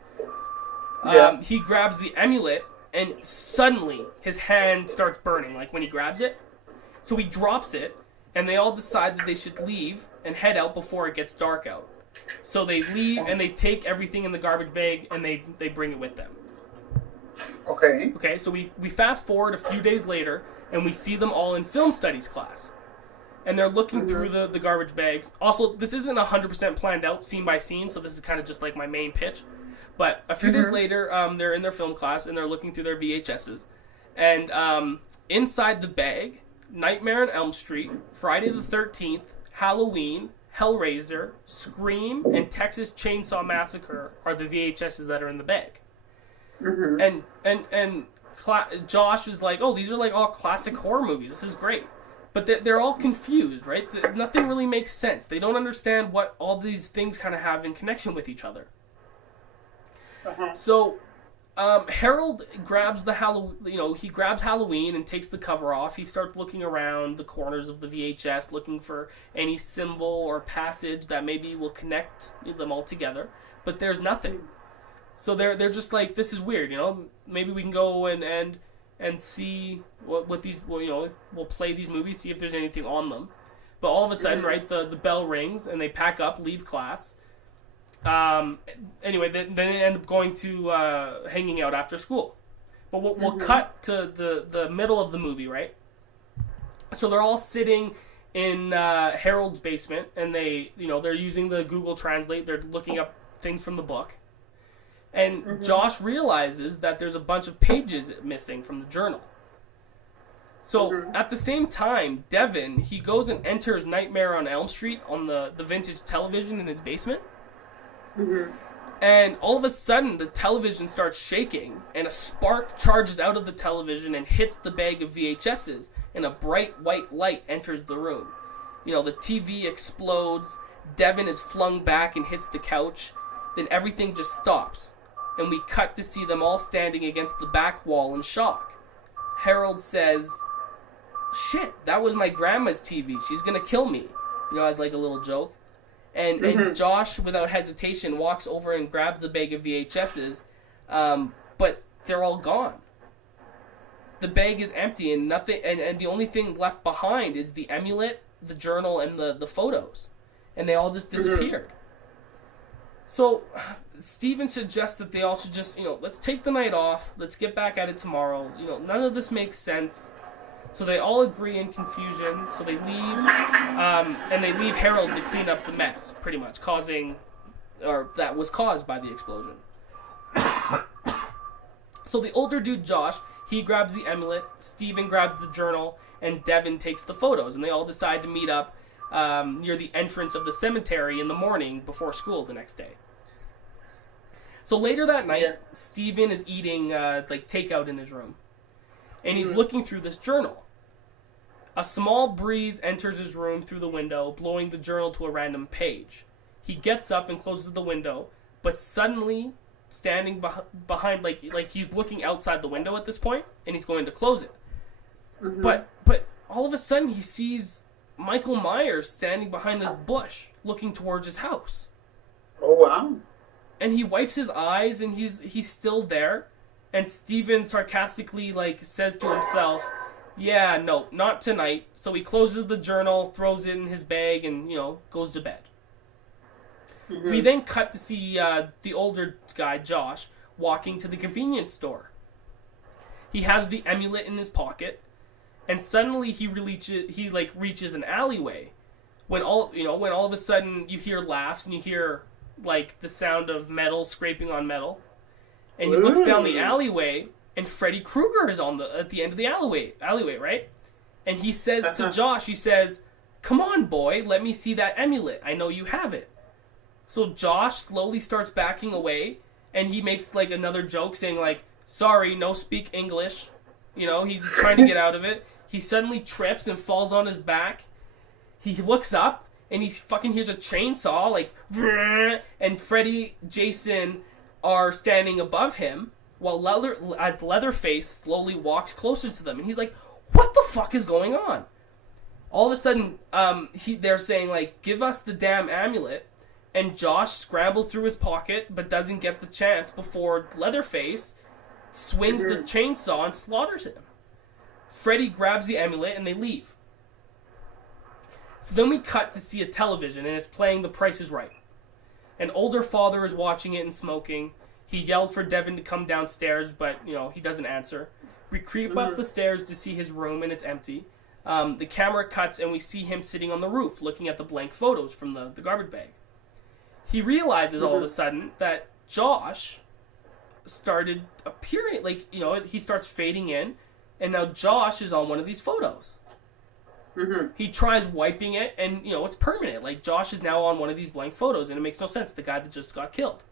He grabs the amulet, and suddenly his hand starts burning, like when he grabs it. So he drops it, and they all decide that they should leave and head out before it gets dark out. So they leave, and they take everything in the garbage bag, and they bring it with them. Okay, so we fast forward a few days later, and we see them all in film studies class. And they're looking through the garbage bags. Also, this isn't 100% planned out scene by scene, so this is kind of just like my main pitch. But a few days later, they're in their film class, and they're looking through their VHSs. And inside the bag, Nightmare on Elm Street, Friday the 13th, Halloween, Hellraiser, Scream, and Texas Chainsaw Massacre are the VHSs that are in the bag. And Josh is like, oh, these are like all classic horror movies. This is great. But they're all confused, right? Nothing really makes sense. They don't understand what all these things kind of have in connection with each other. So Harold grabs he grabs Halloween and takes the cover off. He starts looking around the corners of the VHS, looking for any symbol or passage that maybe will connect them all together. But there's nothing. So they're just like, this is weird, Maybe we can go and see what these, we'll play these movies, see if there's anything on them. But all of a sudden, right, the bell rings and they pack up, leave class. Anyway, then they end up going to hanging out after school. But we'll cut to the middle of the movie, right? So they're all sitting in Harold's basement, and they're using the Google Translate. They're looking up things from the book. And Josh realizes that there's a bunch of pages missing from the journal. So at the same time, Devin, he goes and enters Nightmare on Elm Street on the vintage television in his basement. And all of a sudden, the television starts shaking, and a spark charges out of the television and hits the bag of VHSs, and a bright white light enters the room. The TV explodes, Devin is flung back and hits the couch, then everything just stops, and we cut to see them all standing against the back wall in shock. Harold says, "Shit, that was my grandma's TV, she's gonna kill me," as like a little joke. And Josh, without hesitation, walks over and grabs the bag of VHSs, but they're all gone. The bag is empty, and nothing. And the only thing left behind is the amulet, the journal, and the photos, and they all just disappeared. So Steven suggests that they all should just, let's take the night off. Let's get back at it tomorrow. None of this makes sense. So they all agree in confusion. So they leave, and they leave Harold to clean up the mess, pretty much, that was caused by the explosion. So the older dude, Josh, he grabs the amulet, Steven grabs the journal, and Devin takes the photos, and they all decide to meet up near the entrance of the cemetery in the morning before school the next day. So later that night, Steven is eating takeout in his room, and he's looking through this journal. A small breeze enters his room through the window, blowing the journal to a random page. He gets up and closes the window, but suddenly, standing behind, like he's looking outside the window at this point, and he's going to close it. But all of a sudden, he sees Michael Myers standing behind this bush, looking towards his house. Oh, wow. And he wipes his eyes, and he's still there. And Steven sarcastically, says to himself, "Yeah, no, not tonight." So he closes the journal, throws it in his bag, and, goes to bed. We then cut to see the older guy, Josh, walking to the convenience store. He has the amulet in his pocket, and suddenly he reaches an alleyway. When all of a sudden you hear laughs and you hear the sound of metal scraping on metal. And he looks down the alleyway, and Freddy Krueger is at the end of the alleyway, right? And he says to Josh, he says, "Come on, boy, let me see that amulet. I know you have it." So Josh slowly starts backing away, and he makes another joke saying "Sorry, no speak English." He's trying to get out of it. He suddenly trips and falls on his back. He looks up, and he fucking hears a chainsaw, and Freddy, Jason are standing above him, while Leatherface slowly walks closer to them, and he's like, "What the fuck is going on?" All of a sudden, they're saying "Give us the damn amulet," and Josh scrambles through his pocket, but doesn't get the chance before Leatherface swings this chainsaw and slaughters him. Freddy grabs the amulet, and they leave. So then we cut to see a television, and it's playing The Price is Right. An older father is watching it and smoking. He yells for Devin to come downstairs, but, he doesn't answer. We creep up the stairs to see his room, and it's empty. The camera cuts, and we see him sitting on the roof, looking at the blank photos from the garbage bag. He realizes all of a sudden that Josh started appearing, he starts fading in, and now Josh is on one of these photos. He tries wiping it, and, it's permanent. Josh is now on one of these blank photos, and it makes no sense. The guy that just got killed.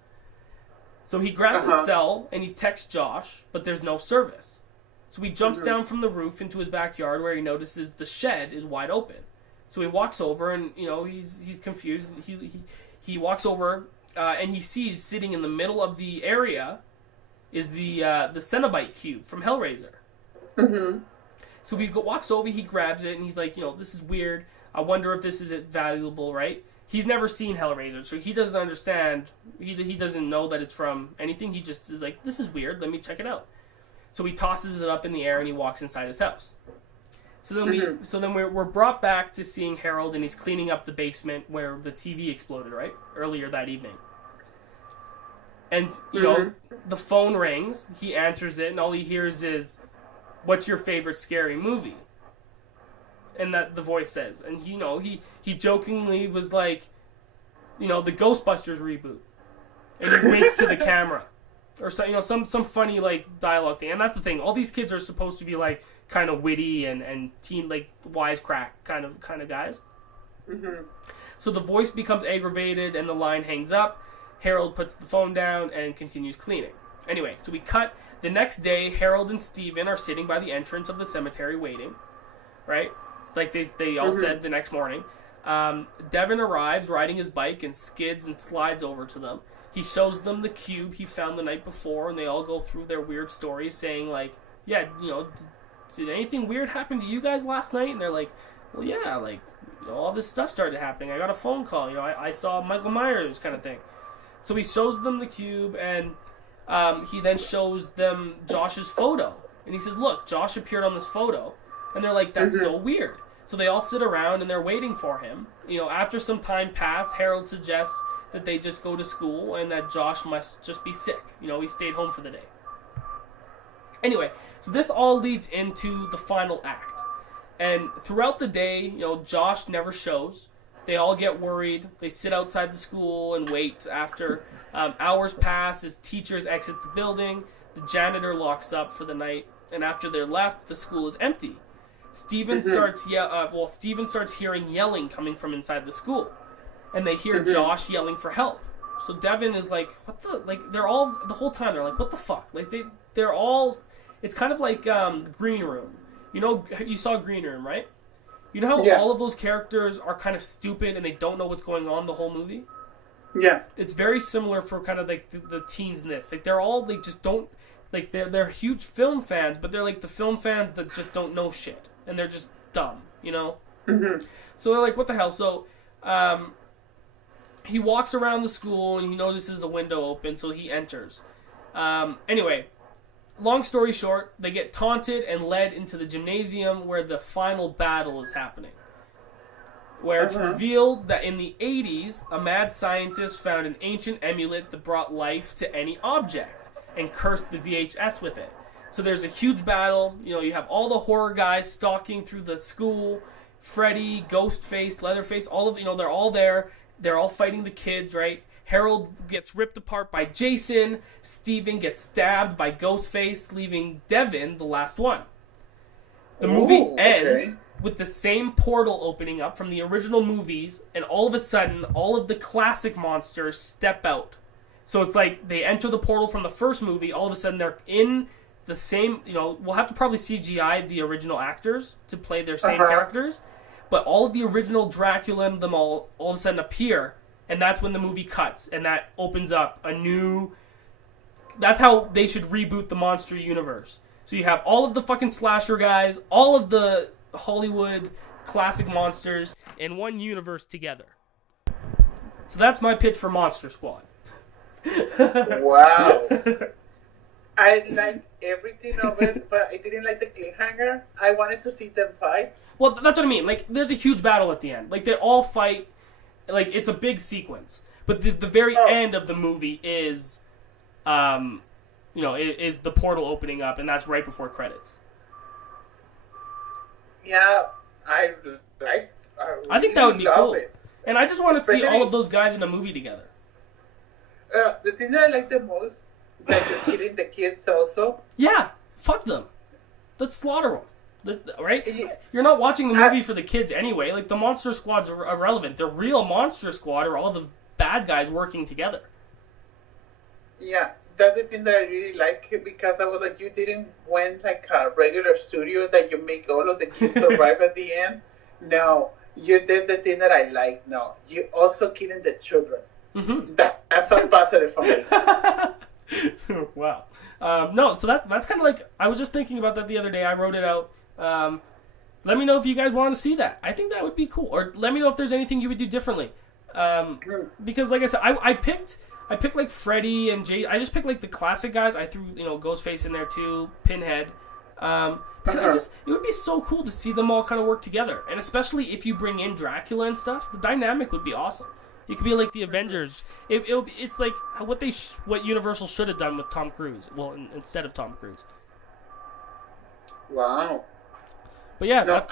So he grabs his cell, and he texts Josh, but there's no service. So he jumps down from the roof into his backyard, where he notices the shed is wide open. So he walks over, and, he's confused. He walks over, and he sees sitting in the middle of the area is the Cenobite cube from Hellraiser. So he walks over, he grabs it, and he's like, "This is weird. I wonder if this is valuable, right?" He's never seen Hellraiser, so he doesn't understand. He doesn't know that it's from anything. He just is like, "This is weird. Let me check it out." So he tosses it up in the air, and he walks inside his house. So then we're brought back to seeing Harold, and he's cleaning up the basement where the TV exploded, right? Earlier that evening. And, you know, the phone rings, he answers it, and all he hears is, "What's your favorite scary movie?" And that the voice says. And, you know, he jokingly was like, you know, the Ghostbusters reboot. And he winks to the camera. Or, so, you know, some funny, like, dialogue thing. And that's the thing. All these kids are supposed to be, like, kind of witty and teen, like, wisecrack kind of guys. Mm-hmm. So the voice becomes aggravated, and the line hangs up. Harold puts the phone down and continues cleaning. Anyway, so we cut. The next day, Harold and Steven are sitting by the entrance of the cemetery waiting. Right? Like they all said the next morning. Devin arrives riding his bike and skids and slides over to them. He shows them the cube he found the night before, and they all go through their weird stories saying, like, yeah, you know, did anything weird happen to you guys last night? And they're like, well, yeah, like, you know, all this stuff started happening. I got a phone call. You know, I saw Michael Myers kind of thing. So he shows them the cube, and he then shows them Josh's photo. And he says, look, Josh appeared on this photo. And they're like, that's so weird. So they all sit around, and they're waiting for him. You know, after some time passed, Harold suggests that they just go to school and that Josh must just be sick. You know, he stayed home for the day. Anyway, so this all leads into the final act. And throughout the day, you know, Josh never shows. They all get worried. They sit outside the school and wait. After hours pass, as teachers exit the building, the janitor locks up for the night. And after they're left, the school is empty. Steven starts hearing yelling coming from inside the school. And they hear Josh yelling for help. So Devin is like, what the, like, they're all, the whole time, they're like, what the fuck? Like, they're all, it's kind of like Green Room. You know, you saw Green Room, right? You know how all of those characters are kind of stupid and they don't know what's going on the whole movie? Yeah. It's very similar for kind of like the teens in this. Like, they're all, they just don't, like, they're huge film fans, but they're like the film fans that just don't know shit. And they're just dumb, you know? Mm-hmm. So they're like, what the hell? So, he walks around the school and he notices a window open, so he enters. Anyway, long story short, they get taunted and led into the gymnasium where the final battle is happening. Where it's revealed that in the 80s, a mad scientist found an ancient amulet that brought life to any object and cursed the VHS with it. So there's a huge battle. You know, you have all the horror guys stalking through the school. Freddy, Ghostface, Leatherface, all of, you know, they're all there. They're all fighting the kids, right? Harold gets ripped apart by Jason. Steven gets stabbed by Ghostface, leaving Devin the last one. The movie ends with the same portal opening up from the original movies, and all of a sudden, all of the classic monsters step out. So it's like they enter the portal from the first movie, all of a sudden they're in the same, you know, we'll have to probably CGI the original actors to play their same characters, but all of the original Dracula and them all of a sudden appear, and that's when the movie cuts, and that opens up a new, that's how they should reboot the monster universe. So you have all of the fucking slasher guys, all of the Hollywood classic monsters in one universe together. So that's my pitch for Monster Squad. Wow. I liked everything of it, but I didn't like the cliffhanger. I wanted to see them fight. Well, that's what I mean. Like, there's a huge battle at the end. Like, they all fight. Like, it's a big sequence. But the very end of the movie is, you know, is the portal opening up, and that's right before credits. Yeah, I think that would be cool. It. And I just want to see all of those guys in a movie together. The thing that I like the most, like the killing the kids also. Yeah, fuck them. Let's slaughter them. Right? You're not watching the movie for the kids anyway. Like, the Monster Squad's irrelevant. The real Monster Squad are all the bad guys working together. Yeah, that's the thing that I really like, because I was like, you didn't went like a regular studio that you make all of the kids survive at the end. No, you did the thing that I like. No, you also killing the children. Mm-hmm. That's a positive for me. Wow. No, so that's kind of like, I was just thinking about that the other day. I wrote it out. Let me know if you guys want to see that. I think that would be cool. Or let me know if there's anything you would do differently. Because like I said, I picked like Freddy and Jay. I just picked like the classic guys. I threw, you know, Ghostface in there too, Pinhead. Because it would be so cool to see them all kind of work together. And especially if you bring in Dracula and stuff, the dynamic would be awesome. You could be like the Avengers. It's like what Universal should have done with Tom Cruise. Well, instead of Tom Cruise. Wow. But yeah, No,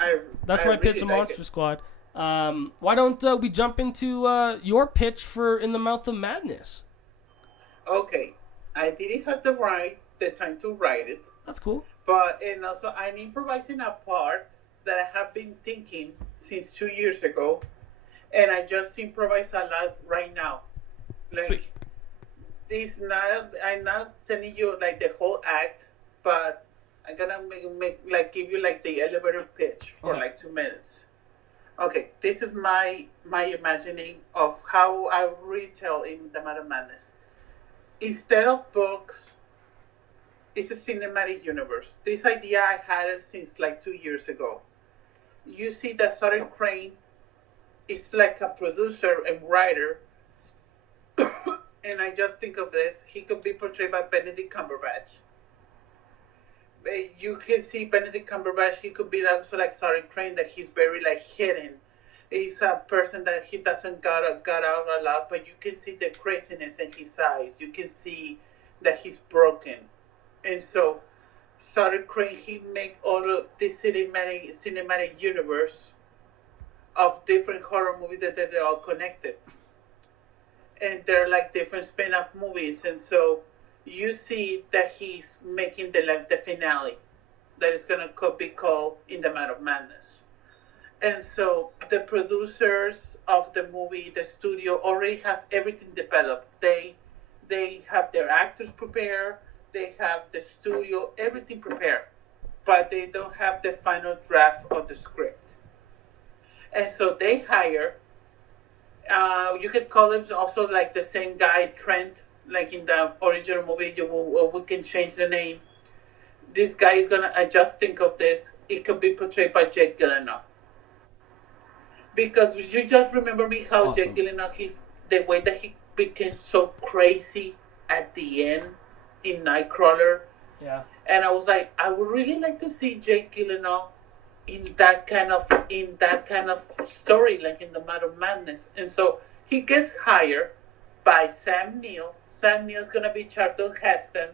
that's I my pitch really of like Monster it. Squad. Why don't we jump into your pitch for In the Mouth of Madness? Okay, I didn't have the time to write it, That's cool. and also I'm improvising a part that I have been thinking since 2 years ago, and I just improvise a lot right now. Like, Sweet. I'm not telling you like the whole act, but I'm gonna give you like the elevator pitch for Okay. like 2 minutes. Okay, this is my imagining of how I retell in the Matter of Madness. Instead of books, it's a cinematic universe. This idea I had it since like 2 years ago. You see that Sutter Crane is like a producer and writer, and I just think of this. He could be portrayed by Benedict Cumberbatch. You can see Benedict Cumberbatch. He could be also like Sutter Crane, that he's very like hidden. He's a person that he doesn't got out a lot, but you can see the craziness in his eyes. You can see that he's broken, and so Sutter Crane, he make all of this cinematic universe of different horror movies that they're all connected, and they're like different spin-off movies, and so you see that he's making the finale that is gonna be called In the Mouth of Madness. And so the producers of the movie, the studio, already has everything developed. They have their actors prepared, they have the studio, everything prepared, but they don't have the final draft of the script. And so they hire, you could call him also like the same guy, Trent, like in the original movie, we can change the name. This guy is gonna, I just think of this, it could be portrayed by Jake Gyllenhaal. Because you just remember me how Awesome. Jake Gyllenhaal, the way that he became so crazy at the end in Nightcrawler. Yeah. And I was like, I would really like to see Jake Gyllenhaal in that kind of story, like in the Mouth of Madness. And so he gets hired by Sam Neill. Sam Neill's gonna be Charlton Heston,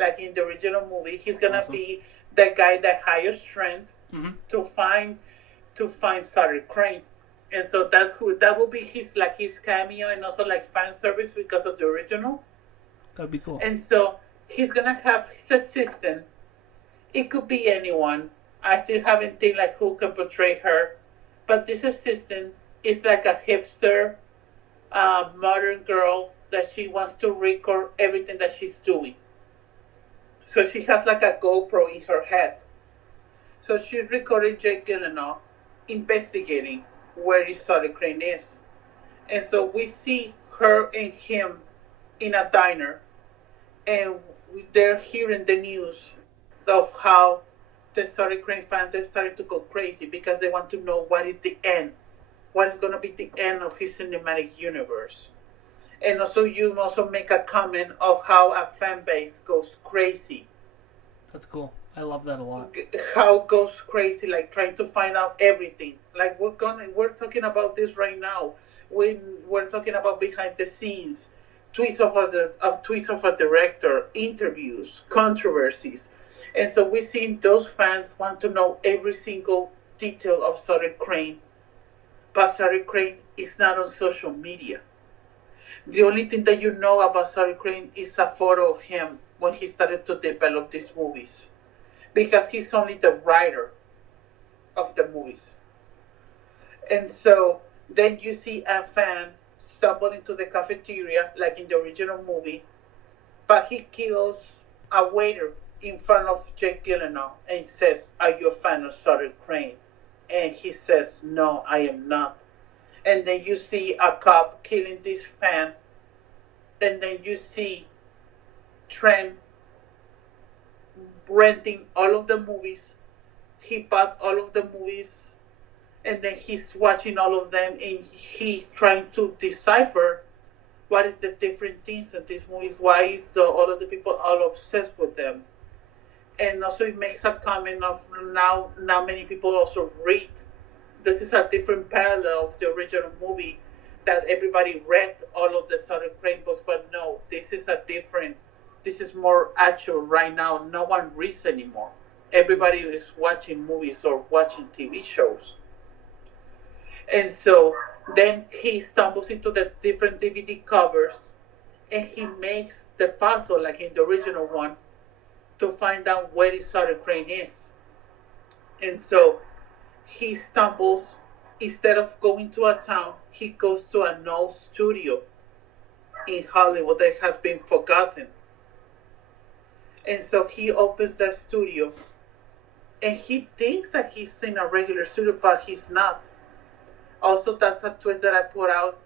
like in the original movie. He's gonna Awesome. be the guy that hires Trent Mm-hmm. to find Sutter Crane. And so that will be his cameo and also like fan service because of the original. That'd be cool. And so he's gonna have his assistant. It could be anyone. I still haven't think like who can portray her, but this assistant is like a hipster, modern girl that she wants to record everything that she's doing. So she has like a GoPro in her head. So she's recording Jake Gyllenhaal investigating where his Sutter Crane is. And so we see her and him in a diner, and they're hearing the news of how the Sutter Crane fans are starting to go crazy because they want to know what is the end. What is going to be the end of his cinematic universe. And also you also make a comment of how a fan base goes crazy. That's cool. I love that a lot. How it goes crazy, like trying to find out everything. Like we're talking about this right now. We're talking about behind the scenes, tweets of a director, interviews, controversies, and so we're seeing those fans want to know every single detail of Sutter Crane, but Sutter Crane is not on social media. The only thing that you know about Sutter Crane is a photo of him when he started to develop these movies, because he's only the writer of the movies. And so then you see a fan stumble into the cafeteria, like in the original movie, but he kills a waiter in front of Jake Gyllenhaal and says, "Are you a fan of Sutter Crane?" And he says, "No, I am not." And then you see a cop killing this fan, and then you see Trent renting all of the movies. He bought all of the movies, and then he's watching all of them, and he's trying to decipher what is the different things in these movies. Why is all of the people all obsessed with them? And also it makes a comment of now many people also read. This is a different parallel of the original movie, that everybody read all of the Sutter Crane books, but no, this is more actual right now. No one reads anymore. Everybody is watching movies or watching TV shows. And so then he stumbles into the different DVD covers and he makes the puzzle, like in the original one, to find out where the Sutter Crane is. And so he stumbles, instead of going to a town, he goes to an old studio in Hollywood that has been forgotten. And so he opens that studio and he thinks that he's in a regular studio, but he's not. Also, that's a twist that I put out.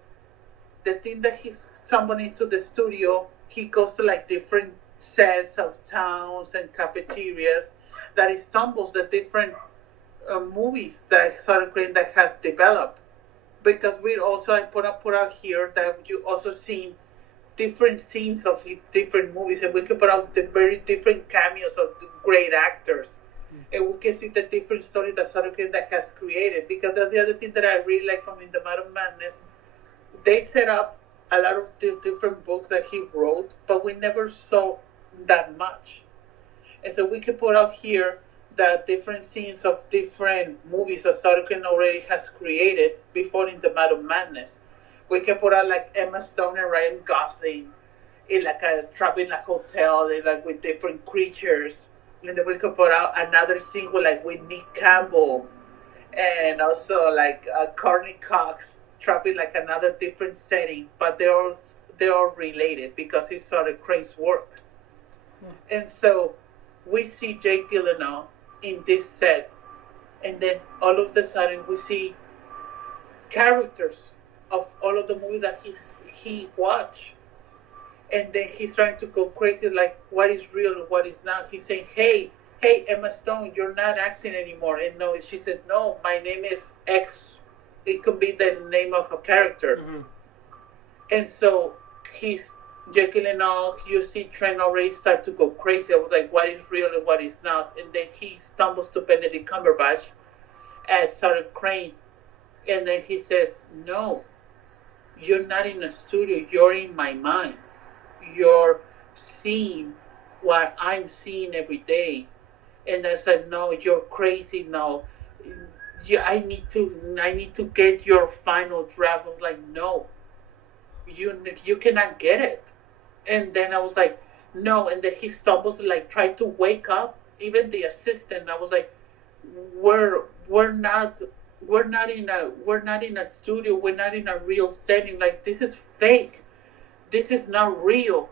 The thing that he's stumbling into the studio, he goes to like different sets of towns and cafeterias that he stumbles the different movies that Sutter Crane that has developed. Because we also, I put out here that you also seen different scenes of his different movies, and we can put out the very different cameos of the great actors. And we can see the different stories that Sutter Crane that has created. Because that's the other thing that I really like from In the Mouth of Madness. They set up a lot of the different books that he wrote, but we never saw that much. And so we can put out here the different scenes of different movies that Sutter Crane already has created before In the Mouth of Madness. We can put out like Emma Stone and Ryan Gosling in like a traveling like hotel, like with different creatures. And then we could put out another scene with Nick Campbell and also like Courtney Cox trapping like another different setting, but they're all related because it's Sutter Crane's work. And so we see Jake Gyllenhaal in this set, and then all of a sudden we see characters of all of the movies that he watched. And then he's trying to go crazy, like what is real and what is not. He's saying, hey, Emma Stone, you're not acting anymore. And no, she said, no, my name is X. It could be the name of a character. Mm-hmm. And so Jake Gyllenhaal, you see Trent already start to go crazy. I was like, what is real and what is not? And then he stumbles to Benedict Cumberbatch as Sutter Crane. And then he says, no, you're not in a studio. You're in my mind. You're seeing what I'm seeing every day. And I said, no, you're crazy now. I need to get your final draft. I was like, no, you cannot get it. And then I was like, no. And then he stumbles and like tried to wake up. Even the assistant, I was like, we're not in a studio. We're not in a real setting. Like, this is fake. This is not real.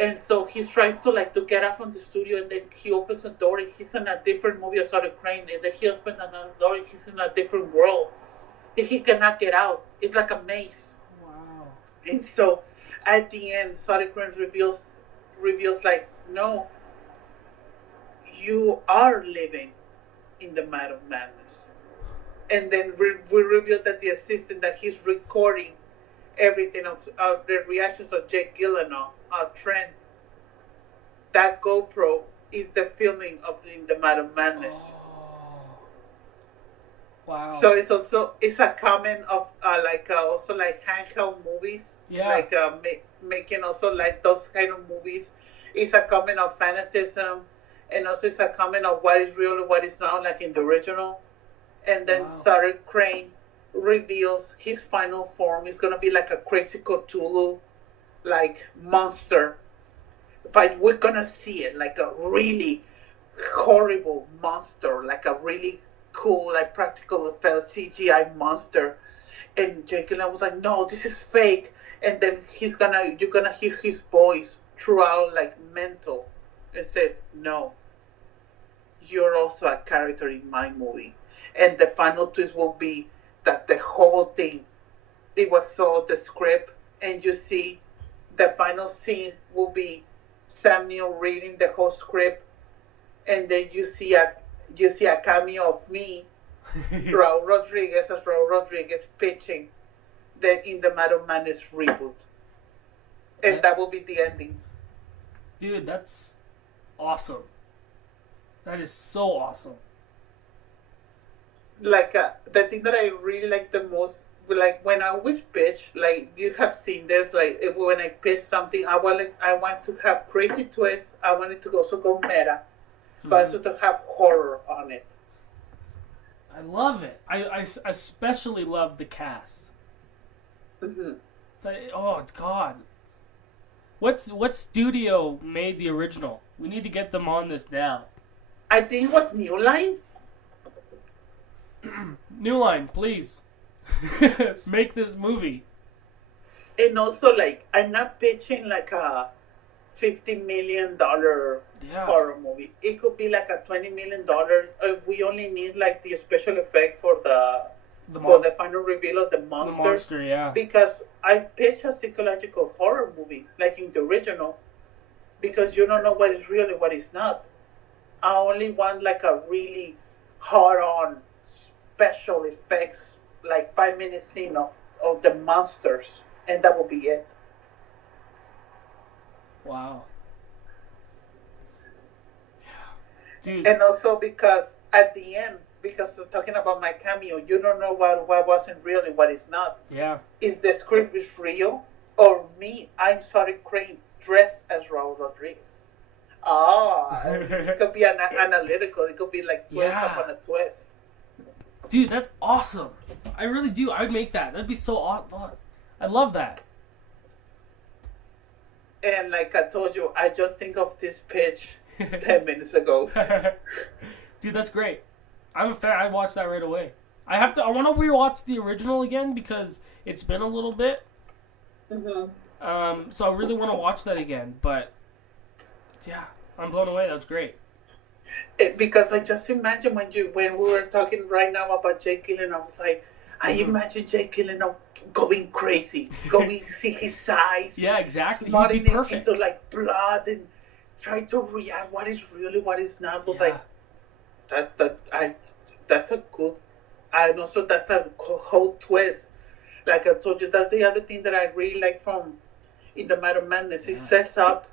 And so he tries to get out from the studio, and then he opens a door and he's in a different movie of Sutter Crane, and then he opens another door and he's in a different world. And he cannot get out. It's like a maze. Wow. And so at the end, Sutter Crane reveals like, no, you are living in the Mouth of Madness. And then we reveal that the assistant, that he's recording everything of the reactions of Jake Gyllenhaal, Trent. That GoPro is the filming of In the Mouth of Madness. Oh. Wow. So it's a comment of also like handheld movies. Yeah. Like making also like those kind of movies. It's a comment of fanatism, and also it's a comment of what is real and what is not, like in the original. And then Sutter Crane reveals his final form. It's gonna be like a crazy Cthulhu like monster, but we're gonna see it like a really horrible monster, like a really cool, like practical effect CGI monster. And Jake Gyllenhaal was like, no, this is fake. And then you're gonna hear his voice throughout like mental. It says, no, you're also a character in my movie. And the final twist will be that the whole thing, it was so the script, and you see the final scene will be Sam Neill reading the whole script, and then you see a cameo of me, Raul Rodriguez pitching the In the Mouth of Madness reboot, and that will be the ending. Dude, that's awesome. That is so awesome. Like the thing that I really like the most like when I always pitch, like you have seen this, like when I pitch something, I want to have crazy twists. I want it to also go meta, but also to have horror on it. I love it. I especially love the cast. Mm-hmm. Oh God, what studio made the original? We need to get them on this now. I think it was New Line. New Line, please. Make this movie. And also, like, I'm not pitching like a $50 million horror movie. It could be like a $20 million. We only need like the special effect for the final reveal of the monster. The monster, yeah. Because I pitch a psychological horror movie, like in the original, because you don't know what is real and what is not. I only want like a really hard-on special effects, like 5-minute scene of the monsters, and that will be it. Wow. Dude. And also because at the end, because talking about my cameo, you don't know what wasn't real and what is not. Yeah. Is the script is real, or me, I'm Sorry Crane, dressed as Raul Rodriguez? It could be analytical. It could be like twist upon a twist. Dude, that's awesome. I really do. I would make that. That'd be so awesome. I love that. And like I told you, I just think of this pitch 10 minutes ago. Dude, that's great. I'm a fan. I'd watch that right away. I want to rewatch the original again because it's been a little bit. Mm-hmm. So I really want to watch that again. But yeah, I'm blown away. That was great. Because I just imagine when we were talking right now about Jake Gyllenhaal, I was like, I imagine Jake Gyllenhaal going crazy, going see his eyes. Yeah, exactly. Smarting He'd be perfect. into like blood and trying to react what is really what is not. I was like, that's a good, and also that's a whole twist. Like I told you, that's the other thing that I really like from In the Matter of Madness. It sets up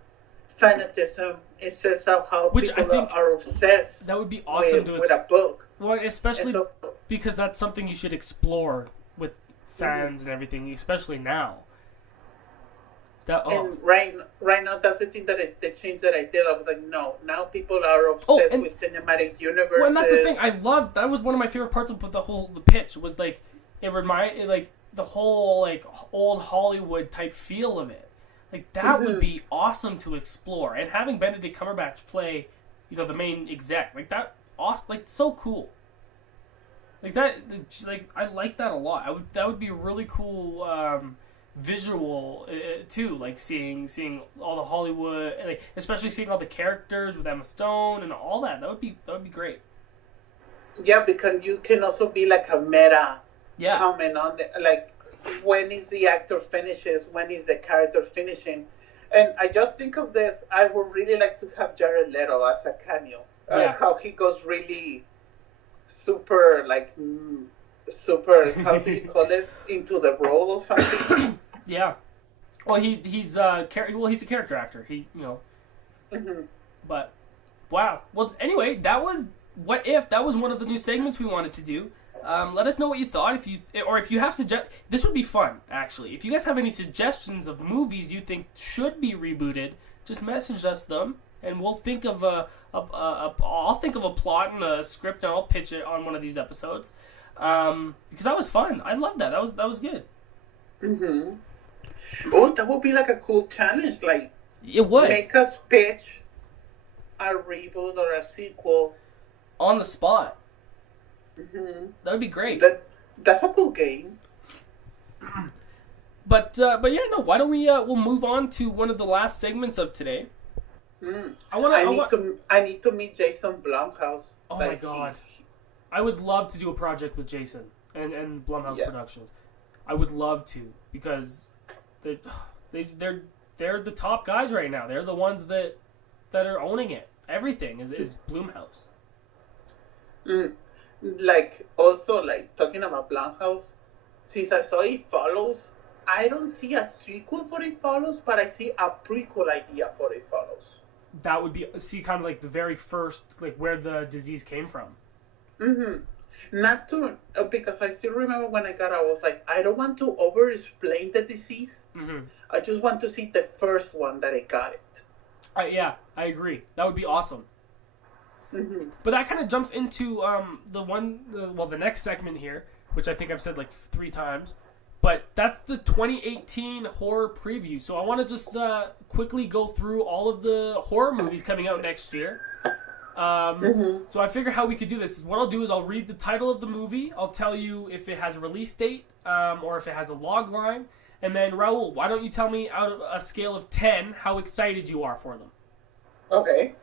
fanatism. It sets up how Which people I think are obsessed. That would be awesome with a book. Well, especially so, because that's something you should explore with fans and everything, especially now. And right now, that's the thing that the change that I did. I was like, no, now people are obsessed with cinematic universes. Well, and that's the thing. I loved. That was one of my favorite parts of the pitch was like it reminded like the whole like old Hollywood type feel of it. Like that would be awesome to explore, and having Benedict Cumberbatch play, the main exec, like that, awesome, like so cool. Like that, like I like that a lot. That would be a really cool visual too. Like seeing all the Hollywood, like especially seeing all the characters with Emma Stone and all that. That would be great. Yeah, because you can also be like a meta comment on like. When is the actor finishes? When is the character finishing? And I just think of this. I would really like to have Jared Leto as a cameo. How he goes really super, like, super, how do you call it? Into the role or something? Yeah. Well, he's a character actor. But, wow. Well, anyway, that was What If. That was one of the new segments we wanted to do. Let us know what you thought. If you have this would be fun actually. If you guys have any suggestions of movies you think should be rebooted, just message us them, and we'll think of I'll think of a plot and a script, and I'll pitch it on one of these episodes. Because that was fun. I loved that. That was good. Mm-hmm. Oh, that would be like a cool challenge. Like it would make us pitch a reboot or a sequel on the spot. Mm-hmm. That would be great. That's a cool game. But yeah, no. Why don't we'll move on to one of the last segments of today. I need to meet Jason Blumhouse. Oh my god, I would love to do a project with Jason and Blumhouse Productions. I would love to, because they're the top guys right now. They're the ones that are owning it. Everything is Blumhouse. Like, also, like, talking about Blumhouse, since I saw It Follows, I don't see a sequel for It Follows, but I see a prequel idea for It Follows. That would be, kind of like the very first, like, where the disease came from. Mm-hmm. Not to, because I still remember when I got, I was like, I don't want to over-explain the disease. Mm-hmm. I just want to see the first one that I got it. Yeah, I agree. That would be awesome. Mm-hmm. But that kind of jumps into the next segment here, which I think I've said like 3 times. But that's the 2018 horror preview. So I want to just quickly go through all of the horror movies coming out next year. So I figure how we could do this is what I'll do is I'll read the title of the movie. I'll tell you if it has a release date or if it has a log line. And then, Raul, why don't you tell me out of a scale of 10 how excited you are for them? Okay.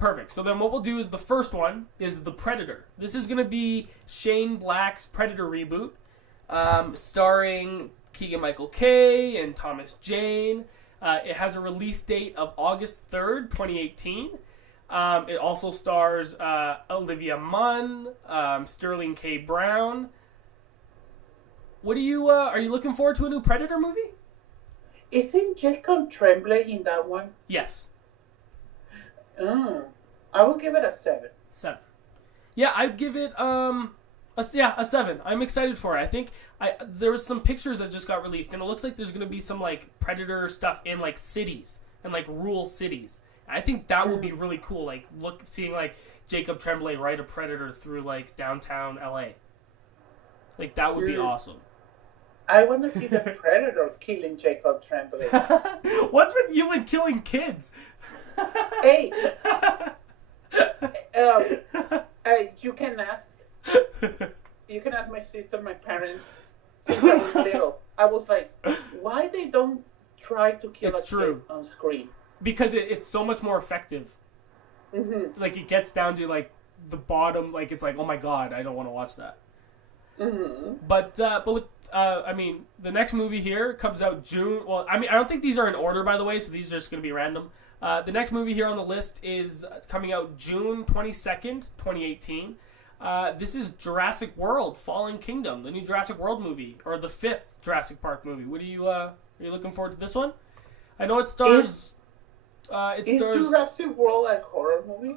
Perfect. So then what we'll do is the first one is The Predator. This is going to be Shane Black's Predator reboot, starring Keegan-Michael Kay and Thomas Jane. It has a release date of August 3rd, 2018. It also stars Olivia Munn, Sterling K. Brown. What are you looking forward to a new Predator movie? Isn't Jacob Tremblay in that one? Yes. I will give it a 7. 7. Yeah, I'd give it a 7. I'm excited for it. I think there was some pictures that just got released, and it looks like there's going to be some like Predator stuff in like cities and like rural cities. I think that would be really cool. Like seeing like Jacob Tremblay ride a Predator through like downtown LA. Like that would be awesome. I want to see the Predator killing Jacob Tremblay. What's with you and killing kids? Hey, you can ask my sister, my parents. Since I was little, I was like, why they don't try to kill a kid on screen? Because it's so much more effective. Mm-hmm. Like it gets down to like the bottom. Like it's like, oh my god, I don't want to watch that. Mm-hmm. But with I mean, the next movie here comes out June. Well, I mean, I don't think these are in order, by the way, so these are just going to be random. The next movie here on the list is coming out June 22nd, 2018. This is Jurassic World: Fallen Kingdom, the new Jurassic World movie, or the 5th Jurassic Park movie. What are you looking forward to this one? I know it stars. Is Jurassic World a horror movie?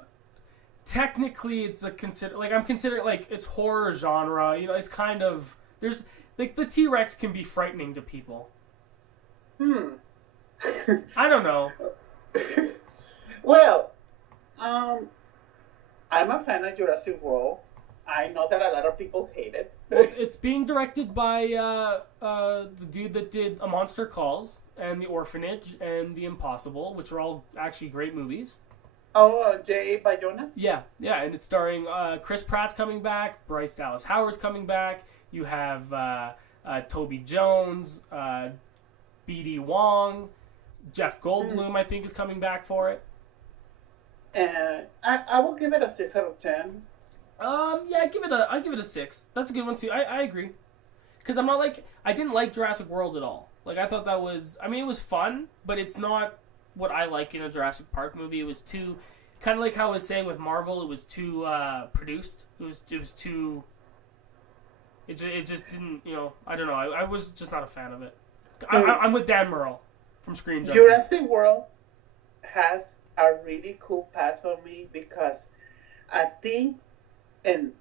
Technically, it's I'm considering like it's horror genre. You know, it's kind of there's like the T-Rex can be frightening to people. I don't know. Well, I'm a fan of Jurassic World. I know that a lot of people hate it. Well, it's being directed by the dude that did A Monster Calls and The Orphanage and The Impossible, which are all actually great movies. Oh, Jay Bayona? Yeah, and it's starring Chris Pratt's coming back, Bryce Dallas Howard's coming back. You have Toby Jones, B.D. Wong, Jeff Goldblum, I think, is coming back for it. I will give it a 6 out of 10. Yeah, I give it a 6. That's a good one too. I agree. Because I'm not like I didn't like Jurassic World at all. Like I thought that was it was fun, but it's not what I like in a Jurassic Park movie. It was too kind of like how I was saying with Marvel, it was too produced. It was too it just didn't, I don't know. I was just not a fan of it. I'm with Dan Merle from Screen Junkies. Jurassic World has a really cool pass on me because I think, and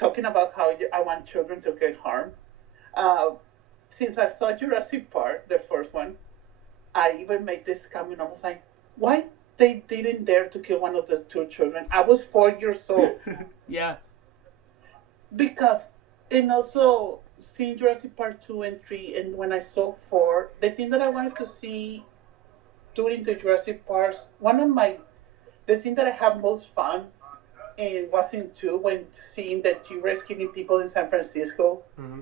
talking about how I want children to get harmed, since I saw Jurassic Park, the first one, I even made this comment. I was like, why they didn't dare to kill one of the 2 children? I was 4 years old. Yeah. Because, and also seeing Jurassic Park 2 and 3, and when I saw 4, the thing that I wanted to see during the Jurassic Parks, the scene that I had most fun in was in 2, when seeing the T-Rex killing people in San Francisco. Mm-hmm.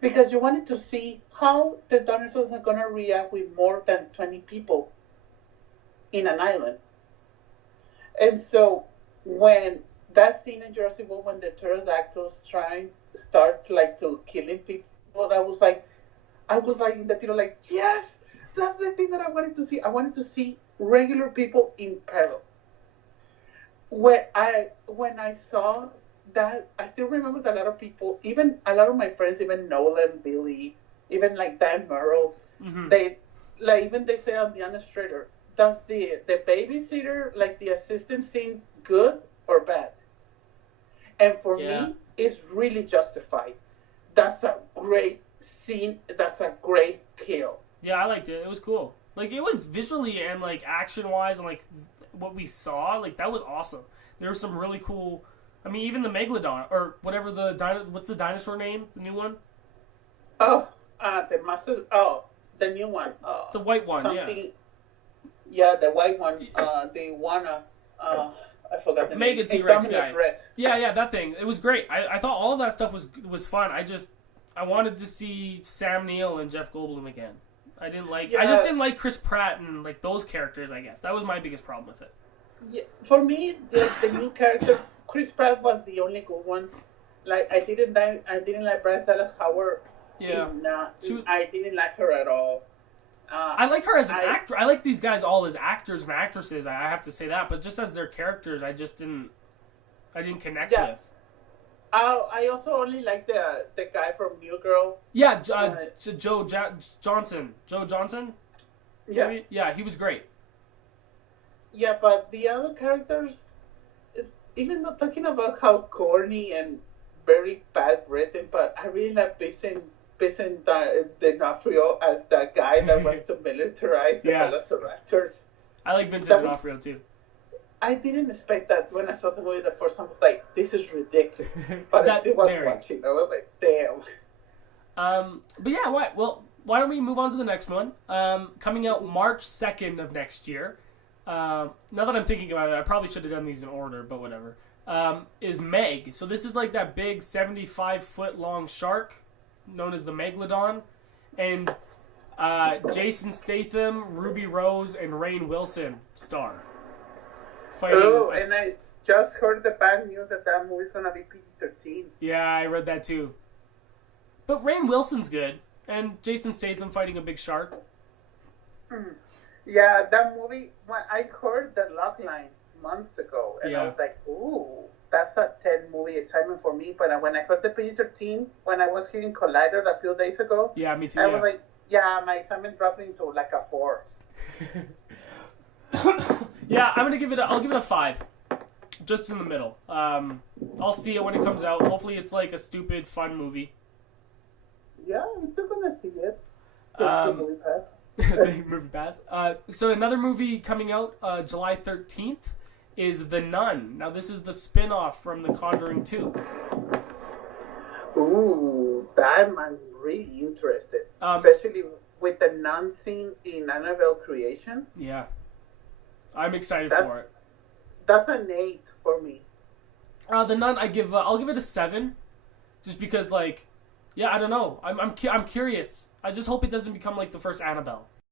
Because you wanted to see how the dinosaurs are going to react with more than 20 people in an island. And so when that scene in Jurassic World, when the pterodactyls start to killing people, I was like in the theater like, yes, that's the thing that I wanted to see. I wanted to see regular people in peril. When I saw that, I still remember that a lot of people, even a lot of my friends, even Nolan, Billy, even like Dan Merle, mm-hmm. they say on the Illustrator, does the babysitter, like the assistant, seem good or bad? And for Yeah. me, it's really justified. That's a great scene. That's a great kill. Yeah, I liked it. It was cool. Like, it was visually and, like, action-wise and, like, what we saw, like, that was awesome. There was some really cool... I mean, even the Megalodon, or whatever what's the dinosaur name? The new one? Oh, the master. Oh, the new one. The white one, something, yeah. The white one. The one. I forgot the Mega name. T-Rex Indominus guy. Rex. Yeah, that thing. It was great. I thought all of that stuff was fun. I wanted to see Sam Neill and Jeff Goldblum again. I just didn't like Chris Pratt and, like, those characters, I guess. That was my biggest problem with it. Yeah, for me, the new characters, Chris Pratt was the only good one. Like, I didn't like Bryce Dallas Howard. Yeah. I didn't like her at all. I like her as an actor. I like these guys all as actors and actresses. I have to say that, but just as their characters, I didn't connect with. I also only like the guy from New Girl. Yeah, Joe Johnson. Joe Johnson? Yeah. Maybe? Yeah, he was great. Yeah, but the other characters, even though talking about how corny and very bad written, but I really like Vincent D'Onofrio as that guy that wants to militarize the velociraptors. I like Vincent D'Onofrio too. I didn't expect that when I saw the movie the first time. I was like, this is ridiculous. But I still was watching. I was like, damn. But yeah, why don't we move on to the next one? Coming out March 2nd of next year. Now that I'm thinking about it, I probably should have done these in order, but whatever. Is Meg. So this is like that big 75-foot long shark known as the Megalodon. And Jason Statham, Ruby Rose, and Rainn Wilson star. And I just heard the bad news that movie's going to be PG-13. Yeah, I read that too. But Rainn Wilson's good. And Jason Statham fighting a big shark. Yeah, that movie, when I heard the log line months ago, and I was like, ooh, that's a 10 movie excitement for me. But when I heard the PG-13, when I was hearing Collider a few days ago, yeah, me too. I was like, my excitement dropped into like a 4. Yeah, I'll give it a 5. Just in the middle. I'll see it when it comes out. Hopefully it's like a stupid, fun movie. Yeah, I'm still gonna see it. Movie pass. The movie pass. So another movie coming out July 13th is The Nun. Now this is the spin-off from The Conjuring 2. Ooh, that I'm really interested. Especially with the nun scene in Annabelle Creation. Yeah. I'm excited for it. That's an 8 for me. The Nun, I'll give it a 7. Just because, like, yeah, I don't know. I'm curious. I just hope it doesn't become like the first Annabelle.